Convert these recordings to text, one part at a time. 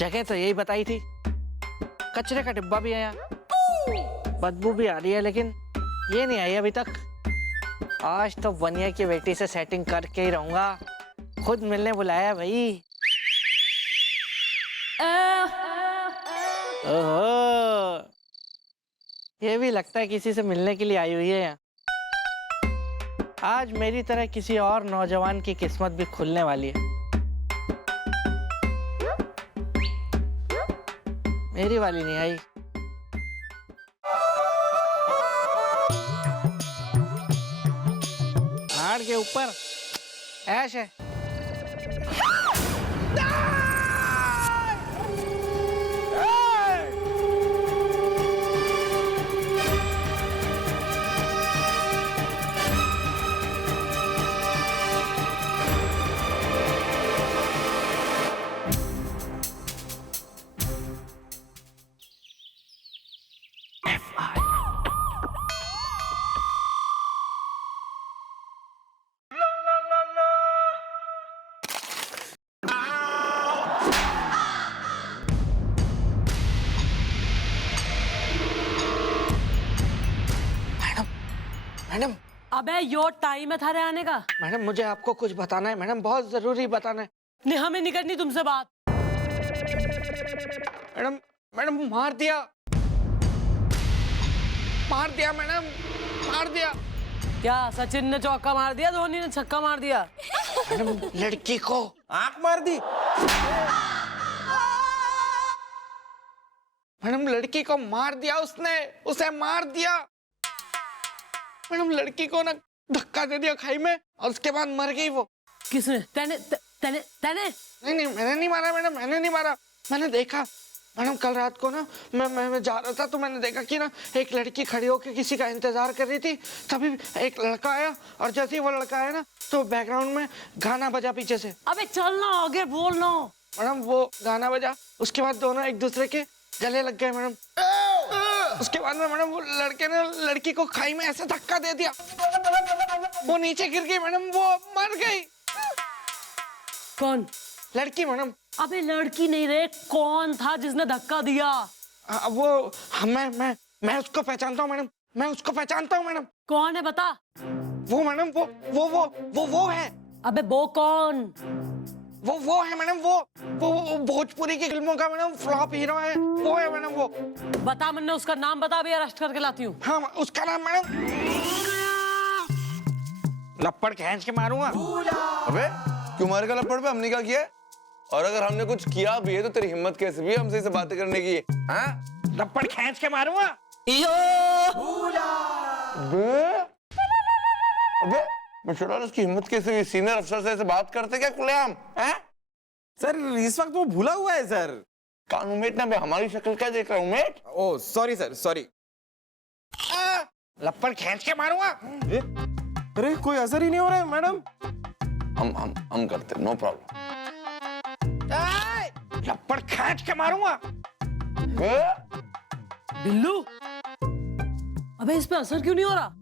जगह तो यही बताई थी, कचरे का डिब्बा भी आया, बदबू भी आ रही है, लेकिन ये नहीं आई अभी तक। आज तो वनिया की बेटी से सेटिंग करके ही रहूंगा। खुद मिलने बुलाया भाई। ओहो, ये भी लगता है किसी से मिलने के लिए आई हुई है यहाँ। आज मेरी तरह किसी और नौजवान की किस्मत भी खुलने वाली है। मेरी वाली नहीं आई। पहाड़ के ऊपर ऐश है। मैडम, अबे यो टाइम है थारे आने का। मैडम मुझे आपको कुछ बताना है मैडम, बहुत जरूरी बताना है। नहीं, हमें नहीं करनी तुमसे बात। मैडम, मैडम मार दिया, मार दिया मैडम, मार दिया। क्या सचिन ने चौका मार दिया, धोनी ने छक्का मार दिया? मैडम लड़की को आंख मार दी। मैडम लड़की को मार दिया उसने, उसे मार दिया। मैडम लड़की को ना धक्का दे दिया खाई में और उसके बाद मर गई वो। किसने? तेने तेने तेने? नहीं नहीं, मैंने नहीं मारा मैडम, मैंने नहीं मारा। मैंने देखा मैडम, कल रात को ना मैं जा रहा था तो मैंने देखा कि ना एक लड़की खड़ी होकर किसी का इंतजार कर रही थी। तभी एक लड़का आया और जैसे ही वो लड़का आया ना तो बैकग्राउंड में गाना बजा पीछे से। अबे चल ना आगे, बोल ना। मैडम वो गाना बजा, उसके बाद दोनों एक दूसरे के गले लग गए मैडम। उसके बाद में मैडम वो लड़के ने लड़की को खाई में ऐसे धक्का दे दिया, वो नीचे गिर गई मैडम, वो मर गई। कौन? लड़की मैडम। अबे लड़की नहीं रे, कौन था जिसने धक्का दिया? वो मैं उसको पहचानता हूँ मैडम, मैं उसको पहचानता हूँ मैडम। कौन है बता? वो मैडम वो है। अबे वो कौन? वो है मैडम, वो भोजपुरी की फिल्मों का मैडम फ्लॉप हीरो है, वो है मैडम वो। बता, मैंने उसका नाम बता, अभी अरेस्ट करके लाती हूँ। हाँ उसका नाम मैडम, लपड़ खींच के मारूंगा। अबे क्यों मारेगा लपड़ पे? हमने क्या किया? और अगर हमने कुछ किया भी है तो तेरी हिम्मत कैसे भी है हमसे इसे बातें करने की? हाँ लपड़ खींच के मारूंगा। अबे मशहूर, उसकी हिम्मत कैसे हुई? सीनियर अफसर से ऐसे बात करते क्या खुलेआम? हैं? सर इस वक्त वो भूला हुआ है सर। कानू मेट ना, मैं हमारी शक्ल क्या देख रहा हूँ mate? Oh sorry sir, sorry. लपड़ खींच के मारूंगा। अरे कोई असर ही नहीं हो रहा है मैडम। हम करते, नो प्रॉब्लम। लपड़ खींच के मारूंगा। बिल्लू, अबे इस पे असर क्यों नहीं हो रहा?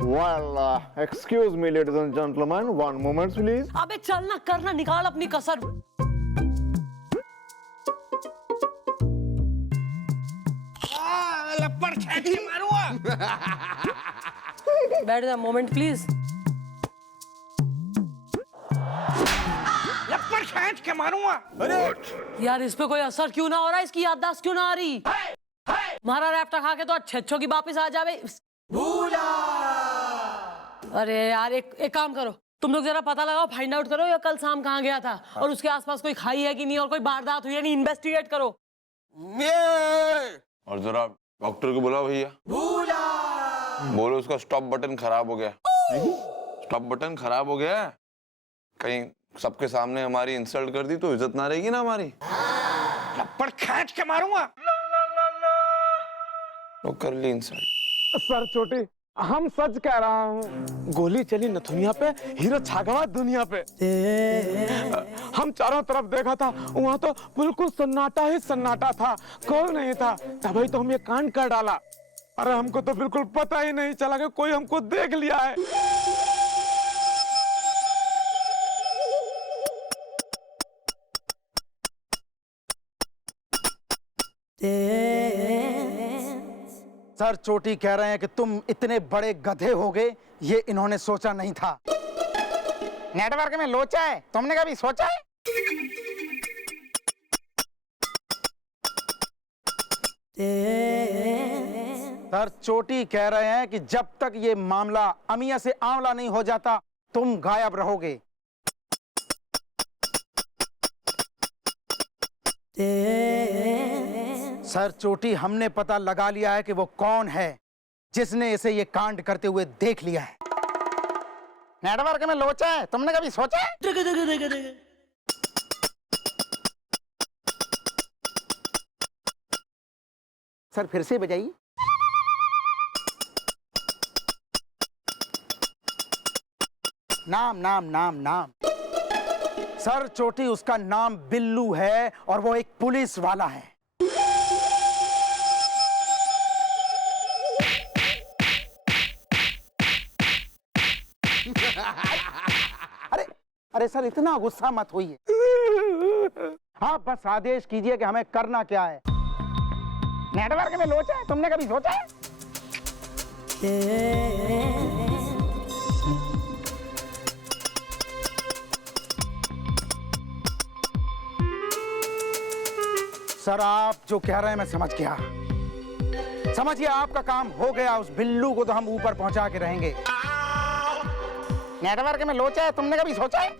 Well, excuse me, ladies and gentlemen, one moment, please. अबे चल ना, करना, निकाल अपनी कसर। लपड़ खींच के मारूंगा। बैठ जा, मोमेंट प्लीज। लपड़ खींच के मारूंगा। यार इस पे कोई असर क्यों ना हो रहा है? इसकी याददाश्त क्यों ना आ रही? मारा रैप्टा खा के तो अच्छे की वापिस आ जावे। अरे यार एक काम करो, तुम लोग जरा पता लगाओ, फाइंड आउट करो ये कल शाम कहाँ गया था और उसके आसपास कोई खाई है कि नहीं और कोई वारदात हुई है नहीं, इन्वेस्टिगेट करो। और जरा डॉक्टर को बुलाओ भैया। बोलो उसका स्टॉप बटन खराब हो गया। स्टॉप बटन खराब हो गया, कहीं सबके सामने हमारी इंसल्ट कर दी तो इज्जत ना रहेगी ना हमारी। लपड़ खींच के मारूंगा। तो कर ली इंसल्ट। सर छोटी, हम सच कह रहा हूँ, गोली चली नथुनिया पे, हीरो छा गया दुनिया पे। हम चारों तरफ देखा था, वहाँ तो बिल्कुल सन्नाटा ही सन्नाटा था, कोई नहीं था। तभी तो हम ये कांड कर डाला। अरे हमको तो बिल्कुल पता ही नहीं चला कि कोई हमको देख लिया है। सर चोटी कह रहे हैं कि तुम इतने बड़े गधे होगे, ये इन्होंने सोचा नहीं था। नेटवर्क में लोचा है, तुमने कभी सोचा है? सर चोटी कह रहे हैं कि जब तक ये मामला अमिया से आंवला नहीं हो जाता, तुम गायब रहोगे। सर चोटी, हमने पता लगा लिया है कि वो कौन है जिसने इसे ये कांड करते हुए देख लिया है। नेटवर्क में लोचा है, तुमने कभी सोचा है? सर फिर से बजाइए। नाम नाम नाम नाम। सर चोटी, उसका नाम बिल्लू है और वो एक पुलिस वाला है। अरे अरे सर, इतना गुस्सा मत होइए। आप बस आदेश कीजिए कि हमें करना क्या है। नेटवर्क में लोचा है, तुमने कभी सोचा है? सर आप जो कह रहे हैं मैं समझ गया। समझिए, आपका काम हो गया। उस बिल्लू को तो हम ऊपर पहुंचा के रहेंगे। नेटवर्क में लोचा है, तुमने कभी सोचा है?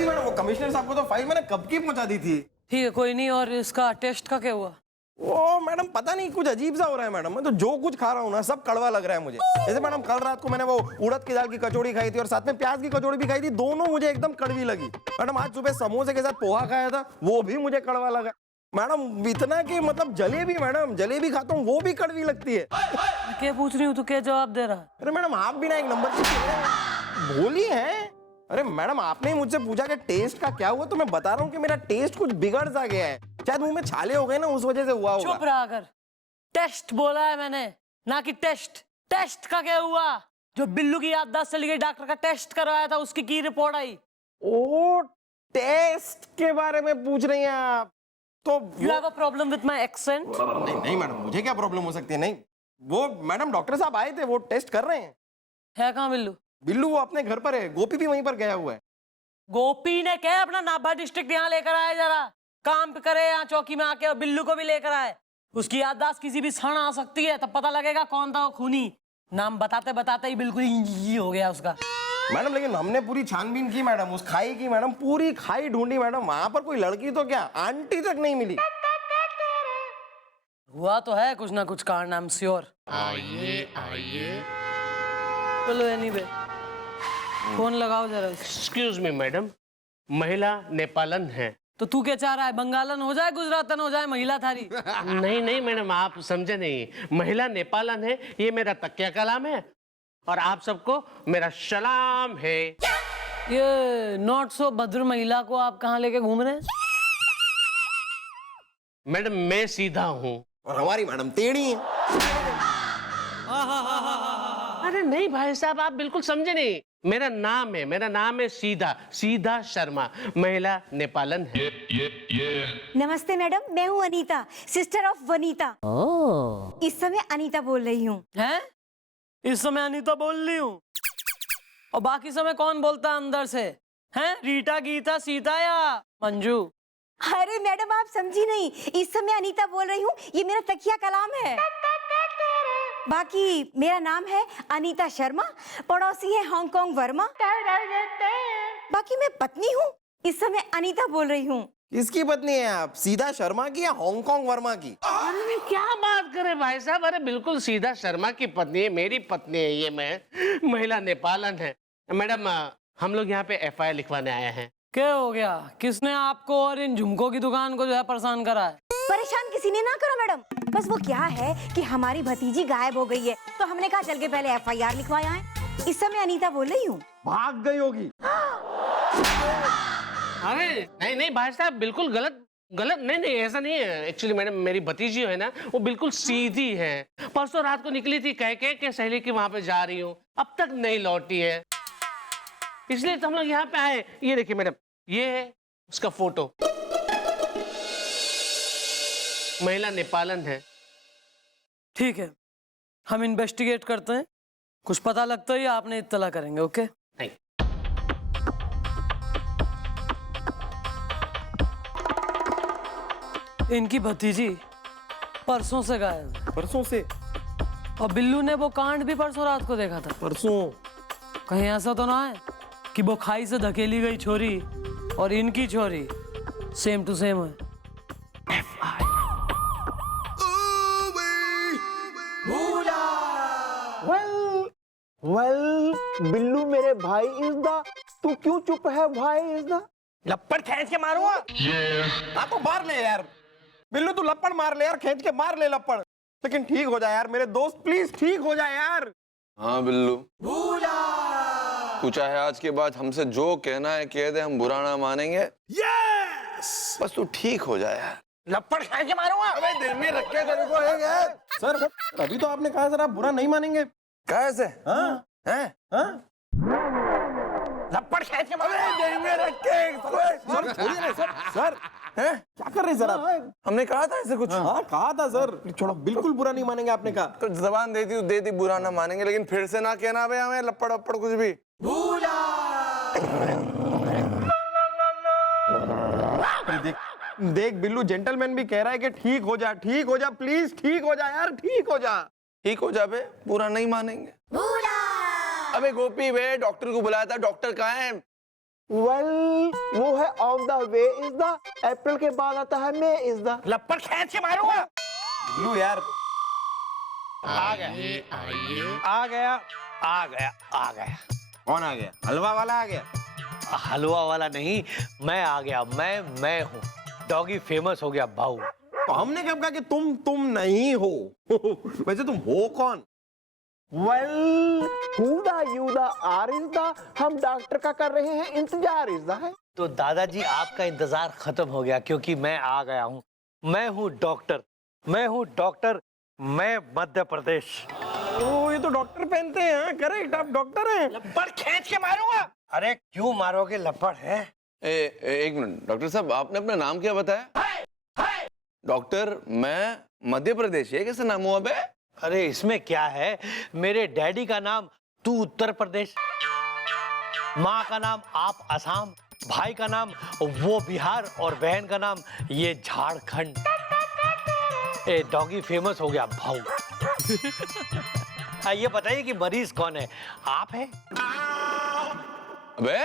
मैडम, वो कमिश्नर साहब को तो फाइल मैंने कब की पहुंचा दी थी। ठीक है, कोई नहीं। और इसका टेस्ट का क्या हुआ? ओ मैडम, पता नहीं कुछ अजीब सा हो रहा है मैडम। मैं तो जो कुछ खा रहा हूँ ना, सब कड़वा लग रहा है मुझे। जैसे मैडम कल रात को मैंने वो उड़द की दाल की कचौड़ी खाई थी और साथ में प्याज की कचौड़ी भी खाई थी, दोनों मुझे एकदम कड़वी लगी। मैडम आज सुबह समोसे के साथ पोहा खाया था, वो भी मुझे कड़वा लगा। मैडम इतना कि मतलब जलेबी, मैडम जलेबी खाता हूँ वो भी कड़वी लगती है। क्या पूछ रही हूँ, तू क्या जवाब दे रहा है? अरे मैडम, आप भी ना एक नंबर भोली है। अरे मैडम, आपने मुझसे पूछा कि टेस्ट का क्या हुआ, तो मैं बता रहा हूँ कि मेरा टेस्ट कुछ बिगड़ सा गया है। शायद मुंह में छाले हो गए ना, उस वजह से हुआ होगा। चुप रहा कर। टेस्ट बोला है मैंने, ना कि टेस्ट। टेस्ट का क्या हुआ? जो बिल्लू की याददाश्त चली गई, डॉक्टर का टेस्ट करवाया था, उसकी की रिपोर्ट आई। ओ, टेस्ट के बारे में पूछ रही हैं आप? तो You have a problem with my accent? नहीं नहीं मैडम, मुझे क्या प्रॉब्लम हो सकती है? नहीं, वो मैडम डॉक्टर साहब आए थे, वो टेस्ट कर रहे हैं। है कहाँ बिल्लू? बिल्लू वो अपने घर पर है, गोपी भी वहीं पर गया हुआ है। गोपी ने क्या अपना नाभा डिस्ट्रिक्ट यहाँ लेकर आए, जरा काम करे यहाँ चौकी में आके, और बिल्लू को भी लेकर आए। उसकी याददाश्त किसी भी क्षण आ सकती है, तब पता लगेगा कौन था वो खूनी। नाम बताते बताते ही बिल्कुल ही हो गया उसका। मैडम लेकिन हमने पूरी छानबीन की मैडम, उस खाई की मैडम, पूरी खाई ढूंढी मैडम, वहां पर कोई लड़की तो क्या आंटी तक नहीं मिली। हुआ तो है कुछ ना कुछ कारण, आई एम श्योर। आइए आइए, चलो एनीवे, फोन लगाओ जरा। एक्सक्यूज मी मैडम, महिला नेपालन है। तो तू क्या चाह रहा है, बंगालन हो जाए, गुजरातन हो जाए, महिला थारी? नहीं नहीं मैडम, आप समझे नहीं। महिला नेपालन है, ये मेरा तकिया कलाम है, और आप सबको मेरा सलाम है। ये नॉट सो भद्र महिला को आप कहाँ लेके घूम रहे हैं? मैडम मैं सीधा हूँ। और हमारी मैडम टेढ़ी है। अरे नहीं भाई साहब, आप बिल्कुल समझे नहीं। मेरा नाम है सीधा, सीधा शर्मा, महिला नेपालन है। नमस्ते मैडम, मैं हूँ अनीता, सिस्टर ऑफ वनीता। इस समय अनीता बोल रही हूँ। हैं? इस समय अनीता बोल रही हूँ, और बाकी समय कौन बोलता है अंदर से? हैं? रीटा, गीता, सीता या मंजू? अरे मैडम आप समझी नहीं, इस समय अनीता बोल रही हूँ, ये मेरा तकिया कलाम है। बाकी मेरा नाम है अनीता शर्मा, पड़ोसी है हांगकांग वर्मा। बाकी मैं पत्नी हूँ, इस समय अनीता बोल रही हूँ। किसकी पत्नी है आप, सीधा शर्मा की या हांगकांग वर्मा की? अरे क्या बात करे भाई साहब, अरे बिल्कुल सीधा शर्मा की पत्नी है, मेरी पत्नी है ये। मैं महिला नेपालन है। मैडम हम लोग यहाँ पे FIR लिखवाने आए हैं। क्या हो गया? किसने आपको और इन झुमकों की दुकान को जो है परेशान करा है? परेशान किसी ने ना करो मैडम, बस वो क्या है कि हमारी भतीजी गायब हो गई है, तो हमने कहा चल के पहले FIR लिखवाया है। इस समय अनीता बोल रही हूँ। भाग गई होगी। अरे नहीं नहीं भाई साहब, बिल्कुल गलत नहीं नहीं, ऐसा नहीं है। एक्चुअली मैडम मेरी भतीजी है ना, वो बिल्कुल सीधी है। परसों रात को निकली थी कह के सहेली की वहां पे जा रही हूँ, अब तक नहीं लौटी है, इसलिए तो हम लोग यहाँ पे आए। ये देखिए मैडम, ये है उसका फोटो। महिला नेपालन है। ठीक है, हम इन्वेस्टिगेट करते हैं, कुछ पता लगता है आपने इत्तला करेंगे। ओके? नहीं। इनकी भतीजी परसों से गायब है। परसों से? और बिल्लू ने वो कांड भी परसों रात को देखा था। परसों? कहीं ऐसा तो ना है कि वो खाई से धकेली गई छोरी और इनकी छोरी सेम टू सेम है। वेल बिल्लू मेरे भाई इज द, तू क्यों चुप है भाई इज द? लपड़ खींच के मारूंगा। हाँ तो मार ले यार बिल्लू, तू लपड़ मार ले यार, खींच के मार ले लपड़, लेकिन ठीक हो जाए यार मेरे दोस्त, प्लीज ठीक हो जाए यार। हाँ बिल्लू, तू चाहे आज के बाद हमसे जो कहना है कह दे, हम बुरा ना मानेंगे। यस, बस तू ठीक हो जाए यार। लपड़ खींच के मारूंगा। अबे दिल में रख के तेरे को है यार। सर अभी तो आपने कहा सर आप बुरा नहीं मानेंगे। कैसे? हाँ हैं हाँ लपड़ खींच के मारूंगा। दिल में रख के सर छोड़िए ना सर। सर हैं क्या कर रहे हैं सर आप? हमने कहा था ऐसे कुछ। हाँ कहा था सर, छोड़ो बिल्कुल बुरा नहीं मानेंगे आपने कहा। तो जबान दे दी बुरा ना मानेंगे, लेकिन फिर से ना कहना भाई हमें लपड़ वप्पड़ कुछ भी। देख बिल्लू, जेंटलमैन भी कह रहा है कि ठीक हो जा, ठीक हो जा, प्लीज ठीक हो जा यार, ठीक हो जा। ठीक हो जा बे, बुरा नहीं मानेंगे। अबे गोपी बे, डॉक्टर को बुलाया था, डॉक्टर कहाँ है? वेल वो है on the way is the, अप्रैल के बाद आता है मई इज द। लपड़ खींच के मारूंगा। बिल्लू यार आ गया आ गया आ गया आ गया। कौन आ गया? हलवा वाला आ गया? हलवा वाला नहीं, मैं आ गया। मैं हूँ डॉगी, फेमस हो गया भाऊ। तो हमने कब कहा कि तुम नहीं हो? वैसे तुम हो कौन? Well who the you the are is the, हम डॉक्टर का कर रहे हैं इंतजार इज द है। तो दादाजी आपका इंतजार खत्म हो गया, क्योंकि मैं आ गया हूँ। मैं हूँ डॉक्टर, मैं मध्य प्रदेश। ओ ये तो डॉक्टर पहनते हैं। करेक्ट, आप डॉक्टर हैं। लपड़ खींच के मारूंगा। अरे क्यों मारोगे? लपड़ है। एक मिनट डॉक्टर साहब, आपने अपना नाम क्या बताया? डॉक्टर मैं मध्य प्रदेश, ये कैसे नाम हुआ बे? अरे इसमें क्या है, मेरे डैडी का नाम तू उत्तर प्रदेश, माँ का नाम आप असम, भाई का नाम वो बिहार और बहन का नाम ये झारखंड। डॉगी फेमस हो गया भाऊ। ये बताइए कि मरीज कौन है? आप है? अबे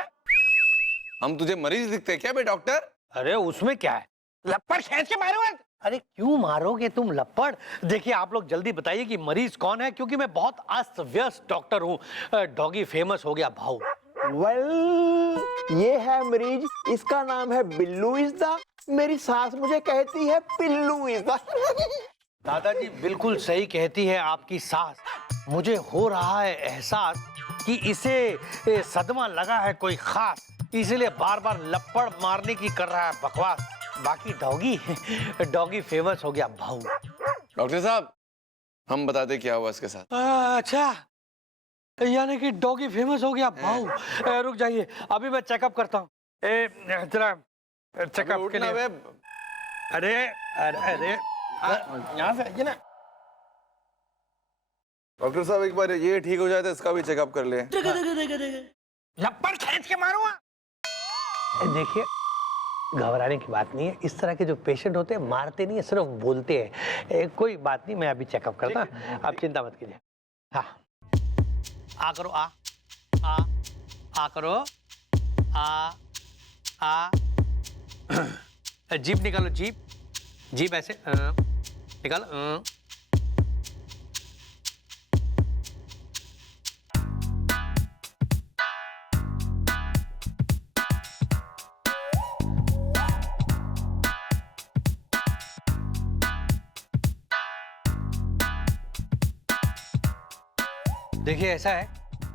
हम तुझे मरीज दिखते हैं क्या बे डॉक्टर? अरे उसमें क्या है, लपड़ खींच के मारूंगा। अरे क्यों मारोगे तुम लपड़? देखिए आप लोग जल्दी बताइए कि मरीज कौन है, क्योंकि मैं बहुत अस्त व्यस्त डॉक्टर हूँ। डॉगी फेमस हो गया भाऊ। वेल ये है मरीज, इसका नाम है बिल्लू इज द, मेरी सास मुझे कहती है पिल्लू इज द। दादाजी बिल्कुल सही कहती है आपकी सास। मुझे हो रहा है एहसास कि इसे सदमा लगा है कोई खास, इसीलिए बार बार लपड़ मारने की कर रहा है बकवास। बाकी डॉगी फेमस हो गया भाऊ। डॉक्टर साहब हम बताते क्या हुआ इसके साथ। अच्छा, यानी कि डॉगी फेमस हो गया भाऊ। रुक जाइए, अभी मैं चेकअप करता हूँ। जरा चेकअप के लिए। अरे अरे अरे यहाँ से आइए ना। डॉक्टर साहब एक बार ये ठीक हो जाए तो इसका भी चेकअप कर ले। लपड़ खींच के मारूंगा। देखिए घबराने की बात नहीं है, इस तरह के जो पेशेंट होते हैं मारते नहीं है, सिर्फ बोलते हैं। कोई बात नहीं, मैं अभी चेकअप करता हूँ, आप चिंता मत कीजिए। हाँ आ करो, आ करो, आ जीप निकालो, जीप ऐसे निकालो। देखिए ऐसा है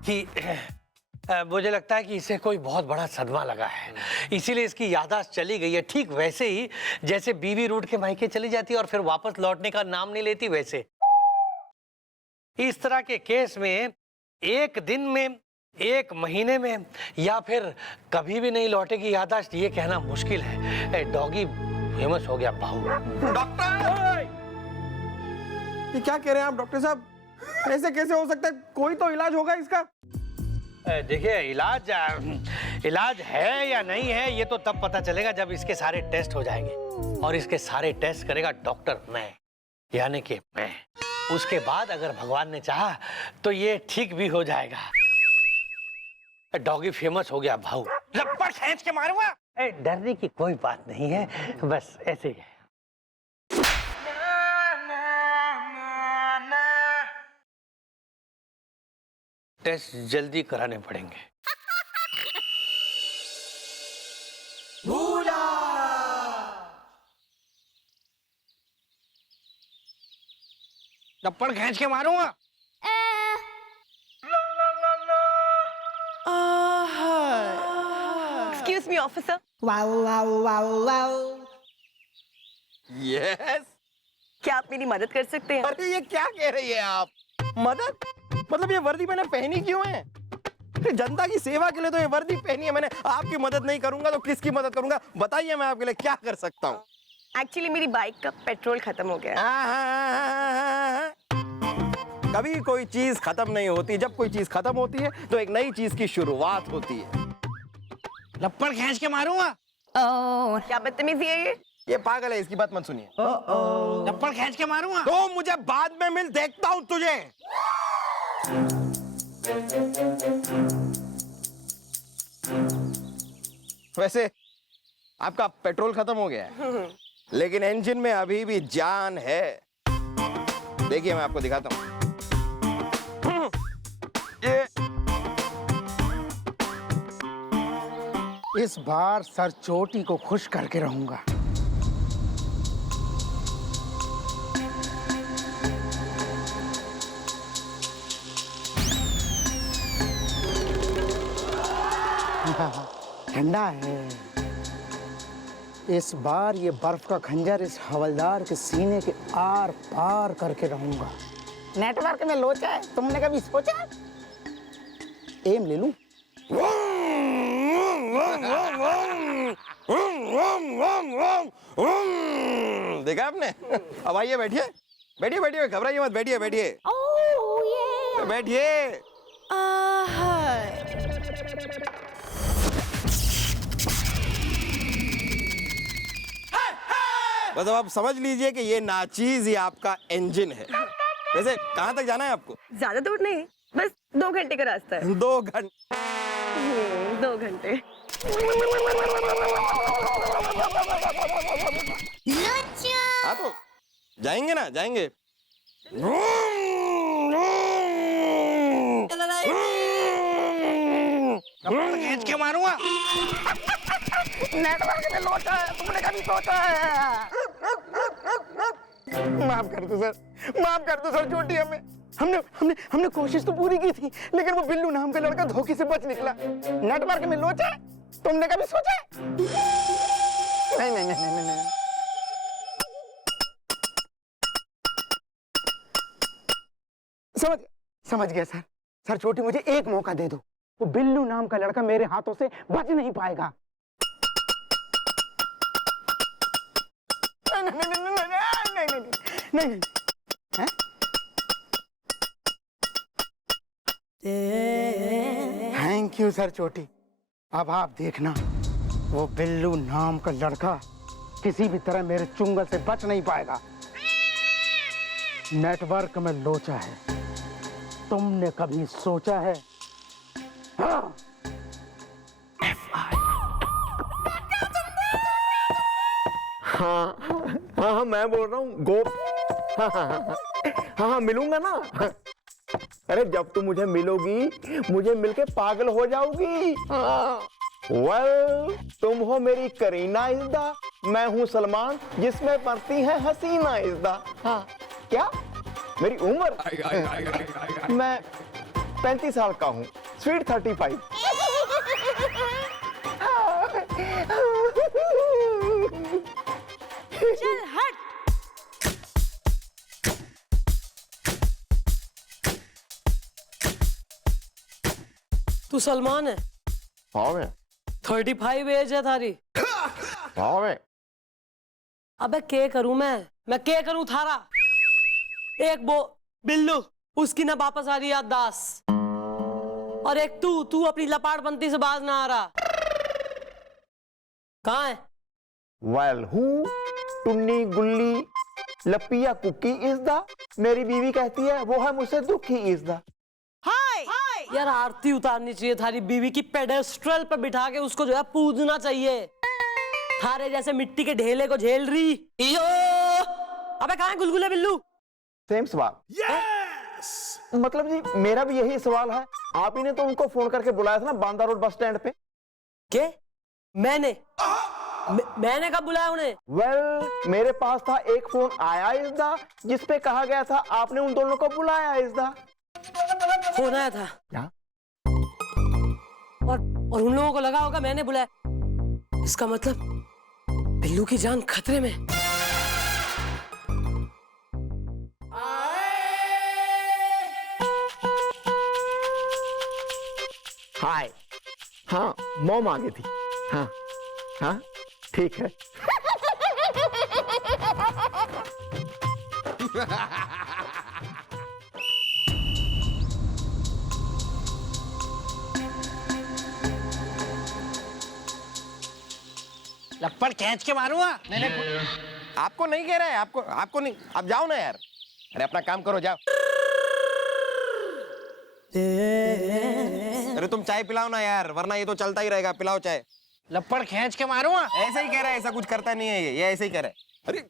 कि मुझे लगता है कि इसे कोई बहुत बड़ा सदमा लगा है, इसीलिए इसकी याददाश्त चली गई है। ठीक वैसे ही जैसे बीवी रूठ के मायके चली जाती है और फिर वापस लौटने का नाम नहीं लेती, वैसे इस तरह के केस में एक दिन में 1 महीने में या फिर कभी भी नहीं लौटेगी याददाश्त, ये कहना मुश्किल है। डॉगी फेमस हो गया भाऊ। डॉक्टर, ये क्या कह रहे हैं आप डॉक्टर साहब? ऐसे कैसे हो सकता है? कोई तो इलाज होगा इसका। देखिए, इलाज है या नहीं है ये तो तब पता चलेगा जब इसके सारे टेस्ट हो जाएंगे, और इसके सारे टेस्ट करेगा डॉक्टर मैं, यानी कि मैं। उसके बाद अगर भगवान ने चाहा तो ये ठीक भी हो जाएगा। डॉगी फेमस हो गया भाऊ। लपड़ खींच के मारूंगा। डरने की कोई बात नहीं है, बस ऐसे ही है। टेस्ट जल्दी कराने पड़ेंगे। लपड़ खींच के मारूंगा। Excuse me officer. यस। क्या आप मेरी मदद कर सकते हैं? अरे ये क्या कह रही है आप? मदद? मतलब ये वर्दी मैंने पहनी क्यों है? जनता की सेवा के लिए तो ये वर्दी पहनी है मैंने। आपकी मदद नहीं करूंगा तो किसकी मदद करूंगा? बताइए मैं आपके लिए क्या कर सकता हूँ। एक्चुअली मेरी बाइक का पेट्रोल खत्म हो गया है। कभी कोई चीज खत्म नहीं होती। जब कोई चीज खत्म होती है तो एक नई चीज की शुरुआत होती है। लपड़ खींच के मारूंगा। क्या बदतमीजी है ये पागल है, इसकी बात मत सुनिए। लपड़ खींच के मारूंगा। तो मुझे बाद में मिल, देखता हूं तुझे। वैसे आपका पेट्रोल खत्म हो गया है, लेकिन इंजन में अभी भी जान है। देखिए मैं आपको दिखाता हूं। ये इस बार सर चोटी को खुश करके रहूंगा। ठंडा है। इस बार ये बर्फ का खंजर इस हवलदार के सीने के आर पार करके रहूंगा। नेटवर्क में लोचा है, तुमने कभी सोचा? एम ले लूं? देखा आपने? अब आइए, बैठिए बैठिए बैठिए, घबराइए मत, बैठिए बैठिए बैठिए। बस अब आप समझ लीजिए कि ये नाचीज ही आपका इंजन है। वैसे कहाँ तक जाना है आपको? ज्यादा दूर नहीं, बस 2 घंटे का रास्ता है। 2 घंटे? 2 घंटे। हाँ तो जाएंगे ना, जाएंगे। खींच के मारूंगा। नेटवर्क में लोचा है, तुमने कभी सोचा है? माफ कर दो सर, माफ कर दो सर। छोटी हमें हमने हमने हमने कोशिश तो पूरी की थी, लेकिन वो बिल्लू नाम का लड़का धोखे से बच निकला। नेटवर्क में लोचा है, तुमने कभी सोचा है? नहीं नहीं नहीं नहीं नहीं। समझ गया सर। सर छोटी, मुझे एक मौका दे दो। वो बिल्लू नाम का लड़का मेरे हाथों से बच नहीं पाएगा। नहीं नहीं नहीं नहीं नहीं नहीं नहीं। थैंक यू सर छोटी। अब आप देखना, वो बिल्लू नाम का लड़का किसी भी तरह मेरे चुंगल से बच नहीं पाएगा। नेटवर्क में लोचा है, तुमने कभी सोचा है? हाँ। हाँ, मैं बोल रहा हूँ गोप। हाँ, मिलूंगा ना। अरे जब तुम मुझे मिलोगी, मुझे मिलके पागल हो जाओगी। वेल, तुम हो मेरी करीना इज़्दा, मैं हूँ सलमान जिसमें पड़ती है हसीना इज़्दा। हाँ, क्या मेरी उम्र? मैं 35 साल का हूँ, स्वीट 35। चल हट। सलमान है। हाँ मैं 35 एज है थारी। हाँ मैं अबे क्या करूं मैं क्या करूं थारा। एक वो बिल्लू, उसकी ना वापस आ रही याददाश्त, और एक तू अपनी लपाट बनती से बाज ना आ रहा। कहाँ है? वेल हु टुन्नी गुल्ली लपिया कुकी इज द, मेरी बीवी कहती है वो है मुझसे दुखी इज द। यार आरती उतारनी चाहिए थारी बीवी की, पेडेस्ट्रल पे बिठा के उसको जो है पूजना चाहिए। थारे जैसे मिट्टी के ढेले को झेल रही। यो! अबे कहाँ है गुलगुले बिल्लू? सेम सवाल। मतलब जी मेरा भी यही सवाल है। आप ही ने तो उनको फोन करके बुलाया था ना बांदा रोड बस स्टैंड पे। के? मैंने कब बुलाया उन्हें? वेल मेरे पास था एक फोन आया इस दा, जिसपे कहा गया था आपने उन दोनों को बुलाया इस दा। फोन आया था क्या? और उन लोगों को लगा होगा मैंने बुलाया। इसका मतलब बिल्लू की जान खतरे में। हाय, हाँ मॉम आ गई थी। हाँ हाँ ठीक है। लपड़ खींच के मारूंगा। आपको नहीं कह रहा है, आपको नहीं। आप जाओ ना यार, अरे अपना काम करो जाओ। अरे तुम चाय पिलाओ ना यार, वरना ये तो चलता ही रहेगा। पिलाओ चाय। लपड़ खींच के मारूंगा। ऐसा ही कह रहा है, ऐसा कुछ करता नहीं है ये ऐसे ही कह रहा है। अरे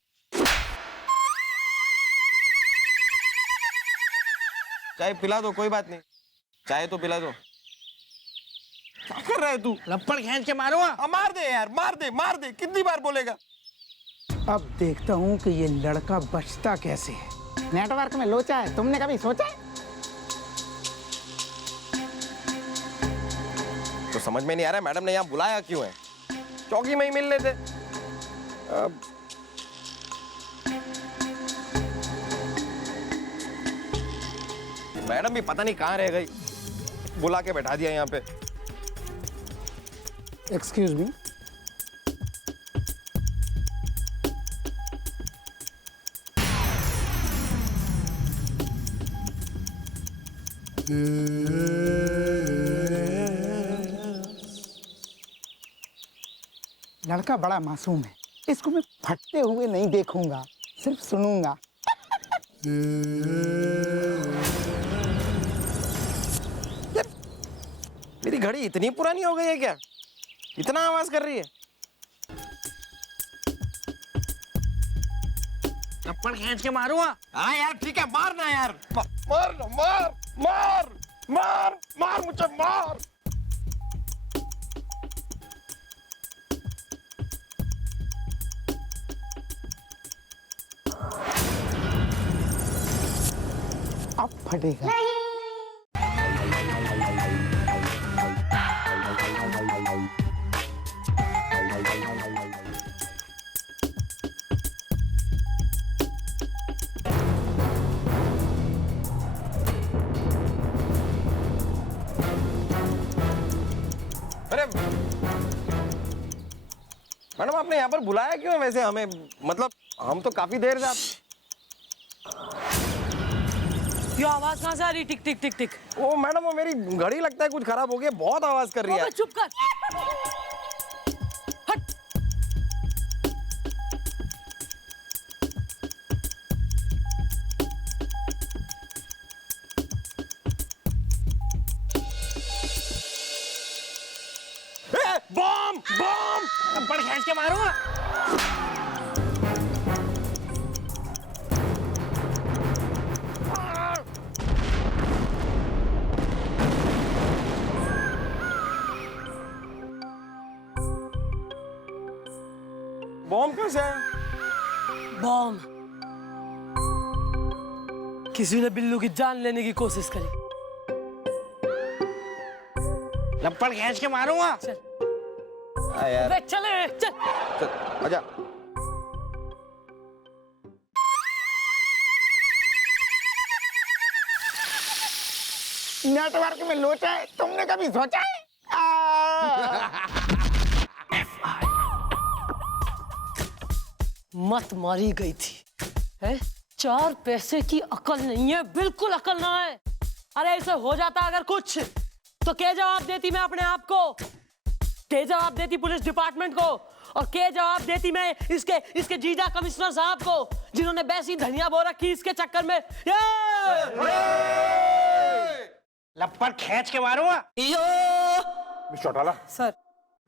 चाय पिला दो, कोई बात नहीं, चाय तो पिला दो। क्या कर रहा है तू? लपड़ खींच के मारूंगा। मार दे यार, मार दे, कितनी बार बोलेगा? अब देखता हूँ कि ये लड़का बचता कैसे है। नेटवर्क में लोचा है, तुमने कभी सोचा है? तो समझ में नहीं आ रहा है मैडम ने यहाँ बुलाया क्यों है। चौकी में ही मिल लेते। अब मैडम भी पता नहीं कहाँ रह गई, बुला के बैठा दिया यहाँ पे। Excuse me. लड़का बड़ा मासूम है, इसको मैं फटते हुए नहीं देखूंगा, सिर्फ सुनूंगा। मेरी घड़ी इतनी पुरानी हो गई है क्या? इतना आवाज कर रही है। लपड़ खींच के मारूंगा। हाँ यार ठीक है, मार ना यार, मार ना, मार मार मार मार मुझे मार। अब फटेगा। अरे मैडम आपने यहाँ पर बुलाया क्यों है वैसे हमें? मतलब हम तो काफी देर से आप। ये आवाज कहाँ से आ रही? टिक टिक टिक टिक। ओ मैडम वो मेरी घड़ी लगता है कुछ खराब हो गया, बहुत आवाज कर रही है। अबे चुप कर। हट। बम बम। लपड़ खींच के मारूंगा। बम कैसे है? बॉम। किसी ने बिल्लू की जान लेने की कोशिश करी। लपड़ खींच के मारूंगा। चल यार बे, चले चल। चल, आजा। नेटवर्क में लोचा है, तुमने कभी सोचा है? मत मारी गई थी है? 4 पैसे की अकल नहीं है, बिल्कुल अकल ना है। अरे ऐसे हो जाता अगर कुछ तो क्या जवाब देती मैं अपने आप को, क्या जवाब देती पुलिस डिपार्टमेंट को, और क्या जवाब देती मैं इसके जीजा कमिश्नर साहब को, जिन्होंने बैसी धनिया बो रखी इसके चक्कर में। लपड़ खींच के मारो। मिस्टर चौटाला, सर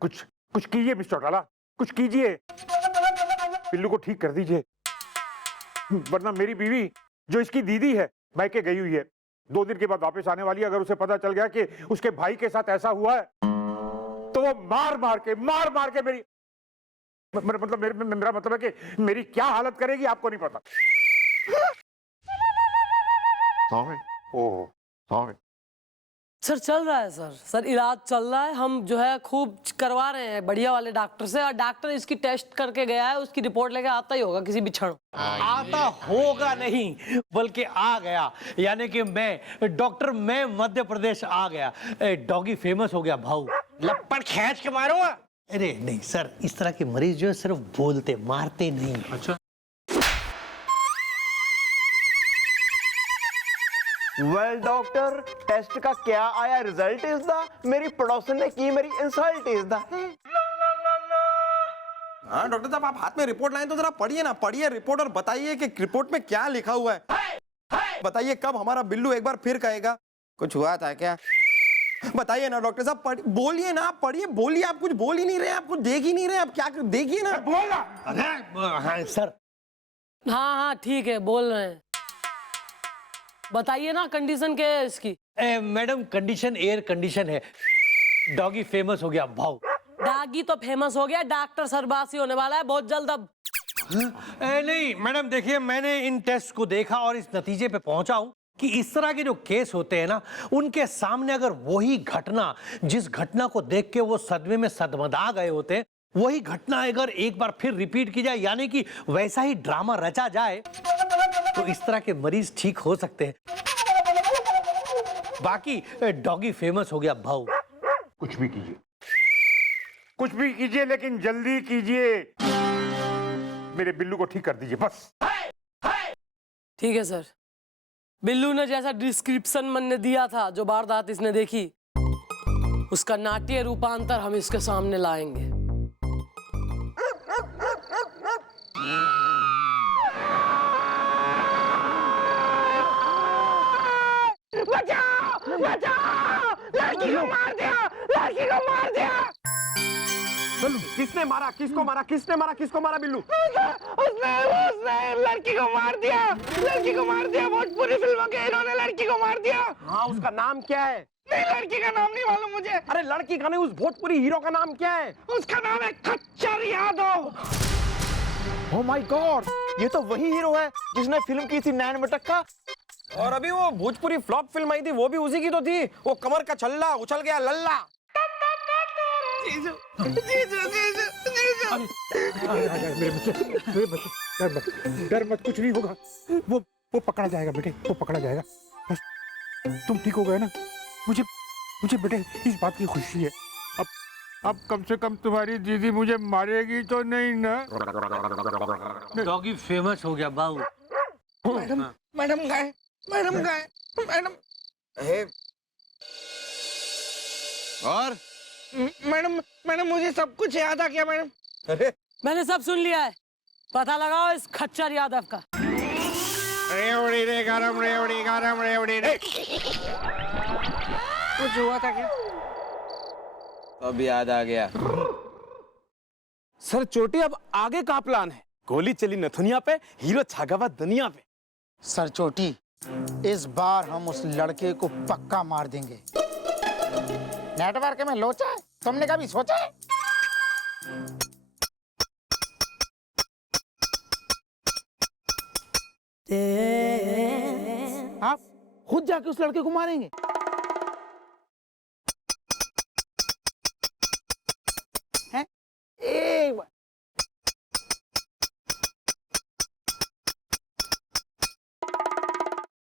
कुछ कीजिए मिस्टर चौटाला, कुछ कीजिए, बिल्लू को ठीक कर दीजिए, वरना मेरी बीवी जो इसकी दीदी है मायके गई हुई है, 2 दिन के बाद वापस आने वाली है। अगर उसे पता चल गया कि उसके भाई के साथ ऐसा हुआ है तो वो मार मार के मेरी मेरा मतलब है कि मेरी क्या हालत करेगी आपको नहीं पता। सॉरी, ओह सॉरी। सर चल रहा है सर इलाज चल रहा है, हम जो है खूब करवा रहे हैं बढ़िया वाले डॉक्टर से, और डॉक्टर इसकी टेस्ट करके गया है, उसकी रिपोर्ट लेके आता ही होगा किसी भी क्षण। आता होगा नहीं बल्कि आ गया, यानी कि मैं मध्य प्रदेश आ गया। डॉगी फेमस हो गया भाऊ। लपड़ खींच के मारो। अरे नहीं सर, इस तरह के मरीज जो है सिर्फ बोलते, मारते नहीं। अच्छा, वेल डॉक्टर, टेस्ट का क्या आया रिजल्ट इज द, मेरी पड़ोसन ने की मेरी इंसल्ट इज द। हाँ डॉक्टर साहब, आप हाथ में रिपोर्ट लाए तो जरा पढ़िए रिपोर्ट और बताइए कि रिपोर्ट में क्या लिखा हुआ है। बताइए कब हमारा बिल्लू एक बार फिर कहेगा कुछ हुआ था क्या। बताइए ना डॉक्टर साहब, बोलिए ना, आप पढ़िए, बोलिए। आप कुछ बोल ही नहीं रहे, आप कुछ देख ही नहीं रहे, आप क्या देखिए ना। बोला। हाँ सर। हाँ ठीक है, बोल रहे हैं। बताइए ना कंडीशन क्या है इसकी। मैडम कंडीशन एयर कंडीशन है, डॉगी फेमस हो गया भाऊ। डॉगी तो फेमस हो गया, डॉक्टर सरबासी होने वाला है बहुत जल्द अब। नहीं मैडम देखिए, मैंने इन टेस्ट को देखा और इस नतीजे पे पहुंचा हूं कि इस तरह के जो केस होते हैं ना, उनके सामने अगर वही घटना, जिस घटना को देख के वो सदमे में सदमदा गए होते हैं, वही घटना अगर एक बार फिर रिपीट की जाए, यानी कि वैसा ही ड्रामा रचा जाए, तो इस तरह के मरीज ठीक हो सकते हैं। बाकी डॉगी फेमस हो गया भाऊ। कुछ भी कीजिए लेकिन जल्दी कीजिए, मेरे बिल्लू को ठीक कर दीजिए बस। ठीक है सर, बिल्लू ने जैसा डिस्क्रिप्शन मैंने दिया था, जो वारदात इसने देखी, उसका नाट्य रूपांतर हम इसके सामने लाएंगे। बचाओ बचाओ, लड़की को मार दिया, लड़की को मार दिया। किसने मारा, किसको मारा, किसने मारा, किसको मारा बिल्लू? उसने लड़की को मार दिया, लड़की को मार दिया। भोजपुरी फिल्मों के इन्होंने लड़की को मार दिया। हाँ, उसका नाम क्या है? नहीं, लड़की का नाम नहीं मालूम मुझे। अरे लड़की का नहीं, उस भोजपुरी हीरो का नाम क्या है? उसका नाम है खच्चर यादव। ओह माय गॉड, ये तो वही हीरो है जिसने फिल्म की थी नैन मटक्का। और अभी वो भोजपुरी फ्लॉप फिल्म आई थी, वो भी उसी की तो थी, वो कमर का छल्ला उछल गया लल्ला। मेरे बच्चे डर मत, कुछ नहीं होगा, वो पकड़ा जाएगा बेटे, वो पकड़ा जाएगा। बस तुम ठीक हो गए ना, मुझे बेटे इस बात की खुशी है। अब कम से कम तुम्हारी दीदी मुझे मारेगी तो नहीं ना। डॉगी फेमस हो गया बाबू। मैडम गए, मैडम और मैडम मुझे सब कुछ याद आ गया मैडम। अरे मैंने सब सुन लिया है, पता लगाओ इस खच्चर यादव का। रेवड़ी रे गरम रेवड़ी रे। कुछ हुआ था क्या? अब याद आ गया। सर चोटी, अब आगे का प्लान है? गोली चली नथुनिया पे, हीरो छागा दुनिया पे। सर चोटी, इस बार हम उस लड़के को पक्का मार देंगे। नेटवर्क में लोचा है, तुमने कभी सोचा है? आप खुद जाके उस लड़के को मारेंगे? हैं? एक बार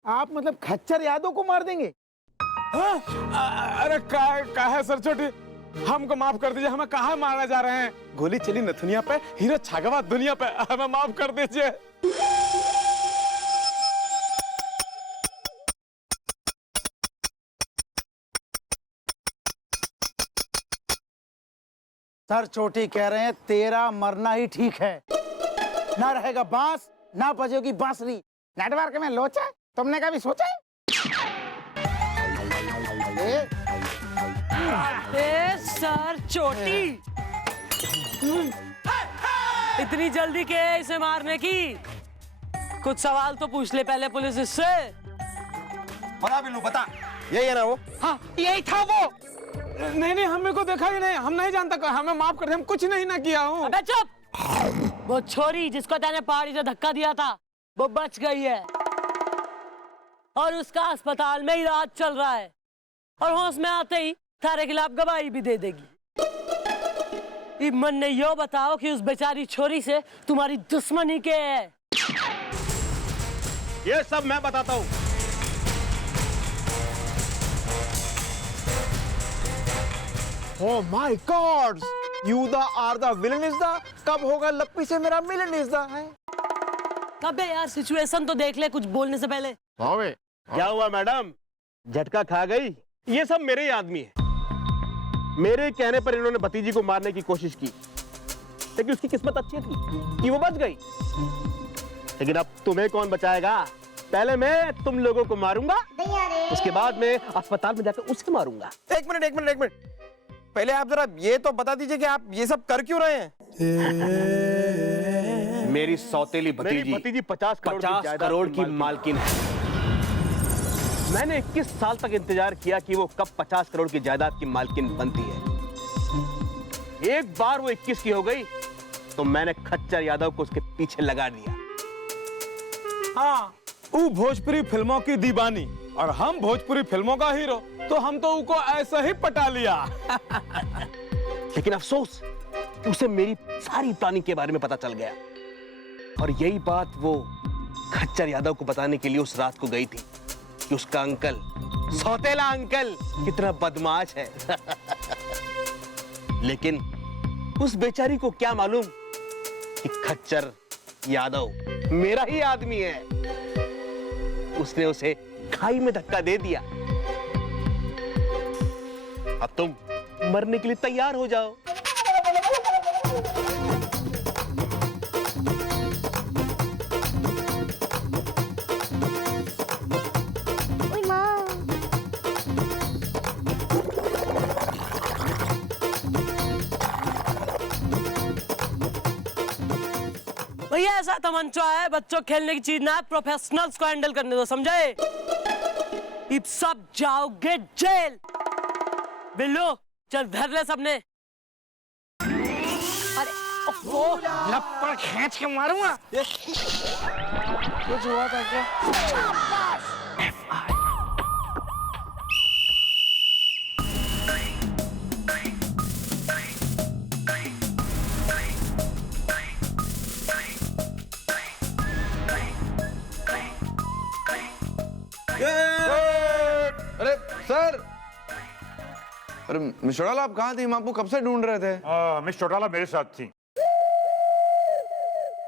आप मतलब खच्चर यादव को मार देंगे? अरे का है सर छोटी, हमको माफ कर दीजिए, हमें कहाँ मारने जा रहे हैं? गोली चली नथुनिया पे, हीरो छागवा दुनिया पे, हमें माफ कर दीजिए। सर चोटी कह रहे हैं तेरा मरना ही ठीक है। ना रहेगा बांस, ना बजेगी बांसुरी। नेटवर्क में लोचा, तुमने कभी सोचा है? सर चोटी, इतनी जल्दी क्या है इसे मारने की? कुछ सवाल तो पूछ ले पहले पुलिस इससे। बता बिल्लू बता, यही है ना वो? हाँ यही था वो। नहीं हमने को देखा ही नहीं, हम नहीं जानता, हमें माफ कर दे, हम कुछ नहीं ना किया हूँ। अबे चुप! वो छोरी जिसको तैने पहाड़ी से धक्का दिया था वो बच गई है और उसका अस्पताल में इलाज चल रहा है और होश में आते ही थारे खिलाफ गवाही भी दे देगी। मन ने यो बताओ कि उस बेचारी छोरी से तुम्हारी दुश्मनी क्या है? ये सब मैं बताता हूँ। Oh my God! You the are the villain is the, कब होगा लप्पी से मेरा मिलन is the है? अबे यार सिचुएशन तो देख ले कुछ बोलने से पहले। क्या हुआ मैडम, झटका खा गई? ये सब मेरे ही आदमी है। मेरे कहने पर इन्होंने भतीजी को मारने की कोशिश की, लेकिन उसकी किस्मत अच्छी थी कि वो बच गई। लेकिन अब तुम्हें कौन बचाएगा? पहले मैं तुम लोगों को मारूंगा, उसके बाद मैं अस्पताल में जाकर उसे मारूंगा। एक मिनट, पहले आप जरा ये तो बता दीजिए कि आप ये सब कर क्यों रहे हैं? मेरी सौतेली भतीजी 50 करोड़ की मालकिन है। मैंने 21 साल तक इंतजार किया कि वो कब 50 करोड़ की जायदाद की मालकिन बनती है। एक बार वो 21 की हो गई तो मैंने खच्चर यादव को उसके पीछे लगा दिया। हाँ, वो भोजपुरी फिल्मों की दीवानी और हम भोजपुरी फिल्मों का हीरो, तो हम तो उनको ऐसा ही पटा लिया। लेकिन अफसोस उसे मेरी सारी प्लानिंग के बारे में पता चल गया और यही बात वो खच्चर यादव को बताने के लिए उस रात को गई थी कि उसका अंकल, सौतेला अंकल कितना बदमाश है। लेकिन उस बेचारी को क्या मालूम कि खच्चर यादव मेरा ही आदमी है। उसने उसे खाई में धक्का दे दिया। अब तुम मरने के लिए तैयार हो जाओ। भैया ऐसा तमंचा है, बच्चों खेलने की चीज ना है, प्रोफेशनल्स को हैंडल करने दो, समझे? इब सब जाओगे जेल। बिल्लू चल धर ले सबने। अरे वो लपड़ खींच के मारूंगा। कुछ हुआ था क्या? अरे सर, अरे मिस चौटाला आप कहाँ थी? हम आपको कब से ढूंढ रहे थे। मिस चौटाला मेरे साथ थी।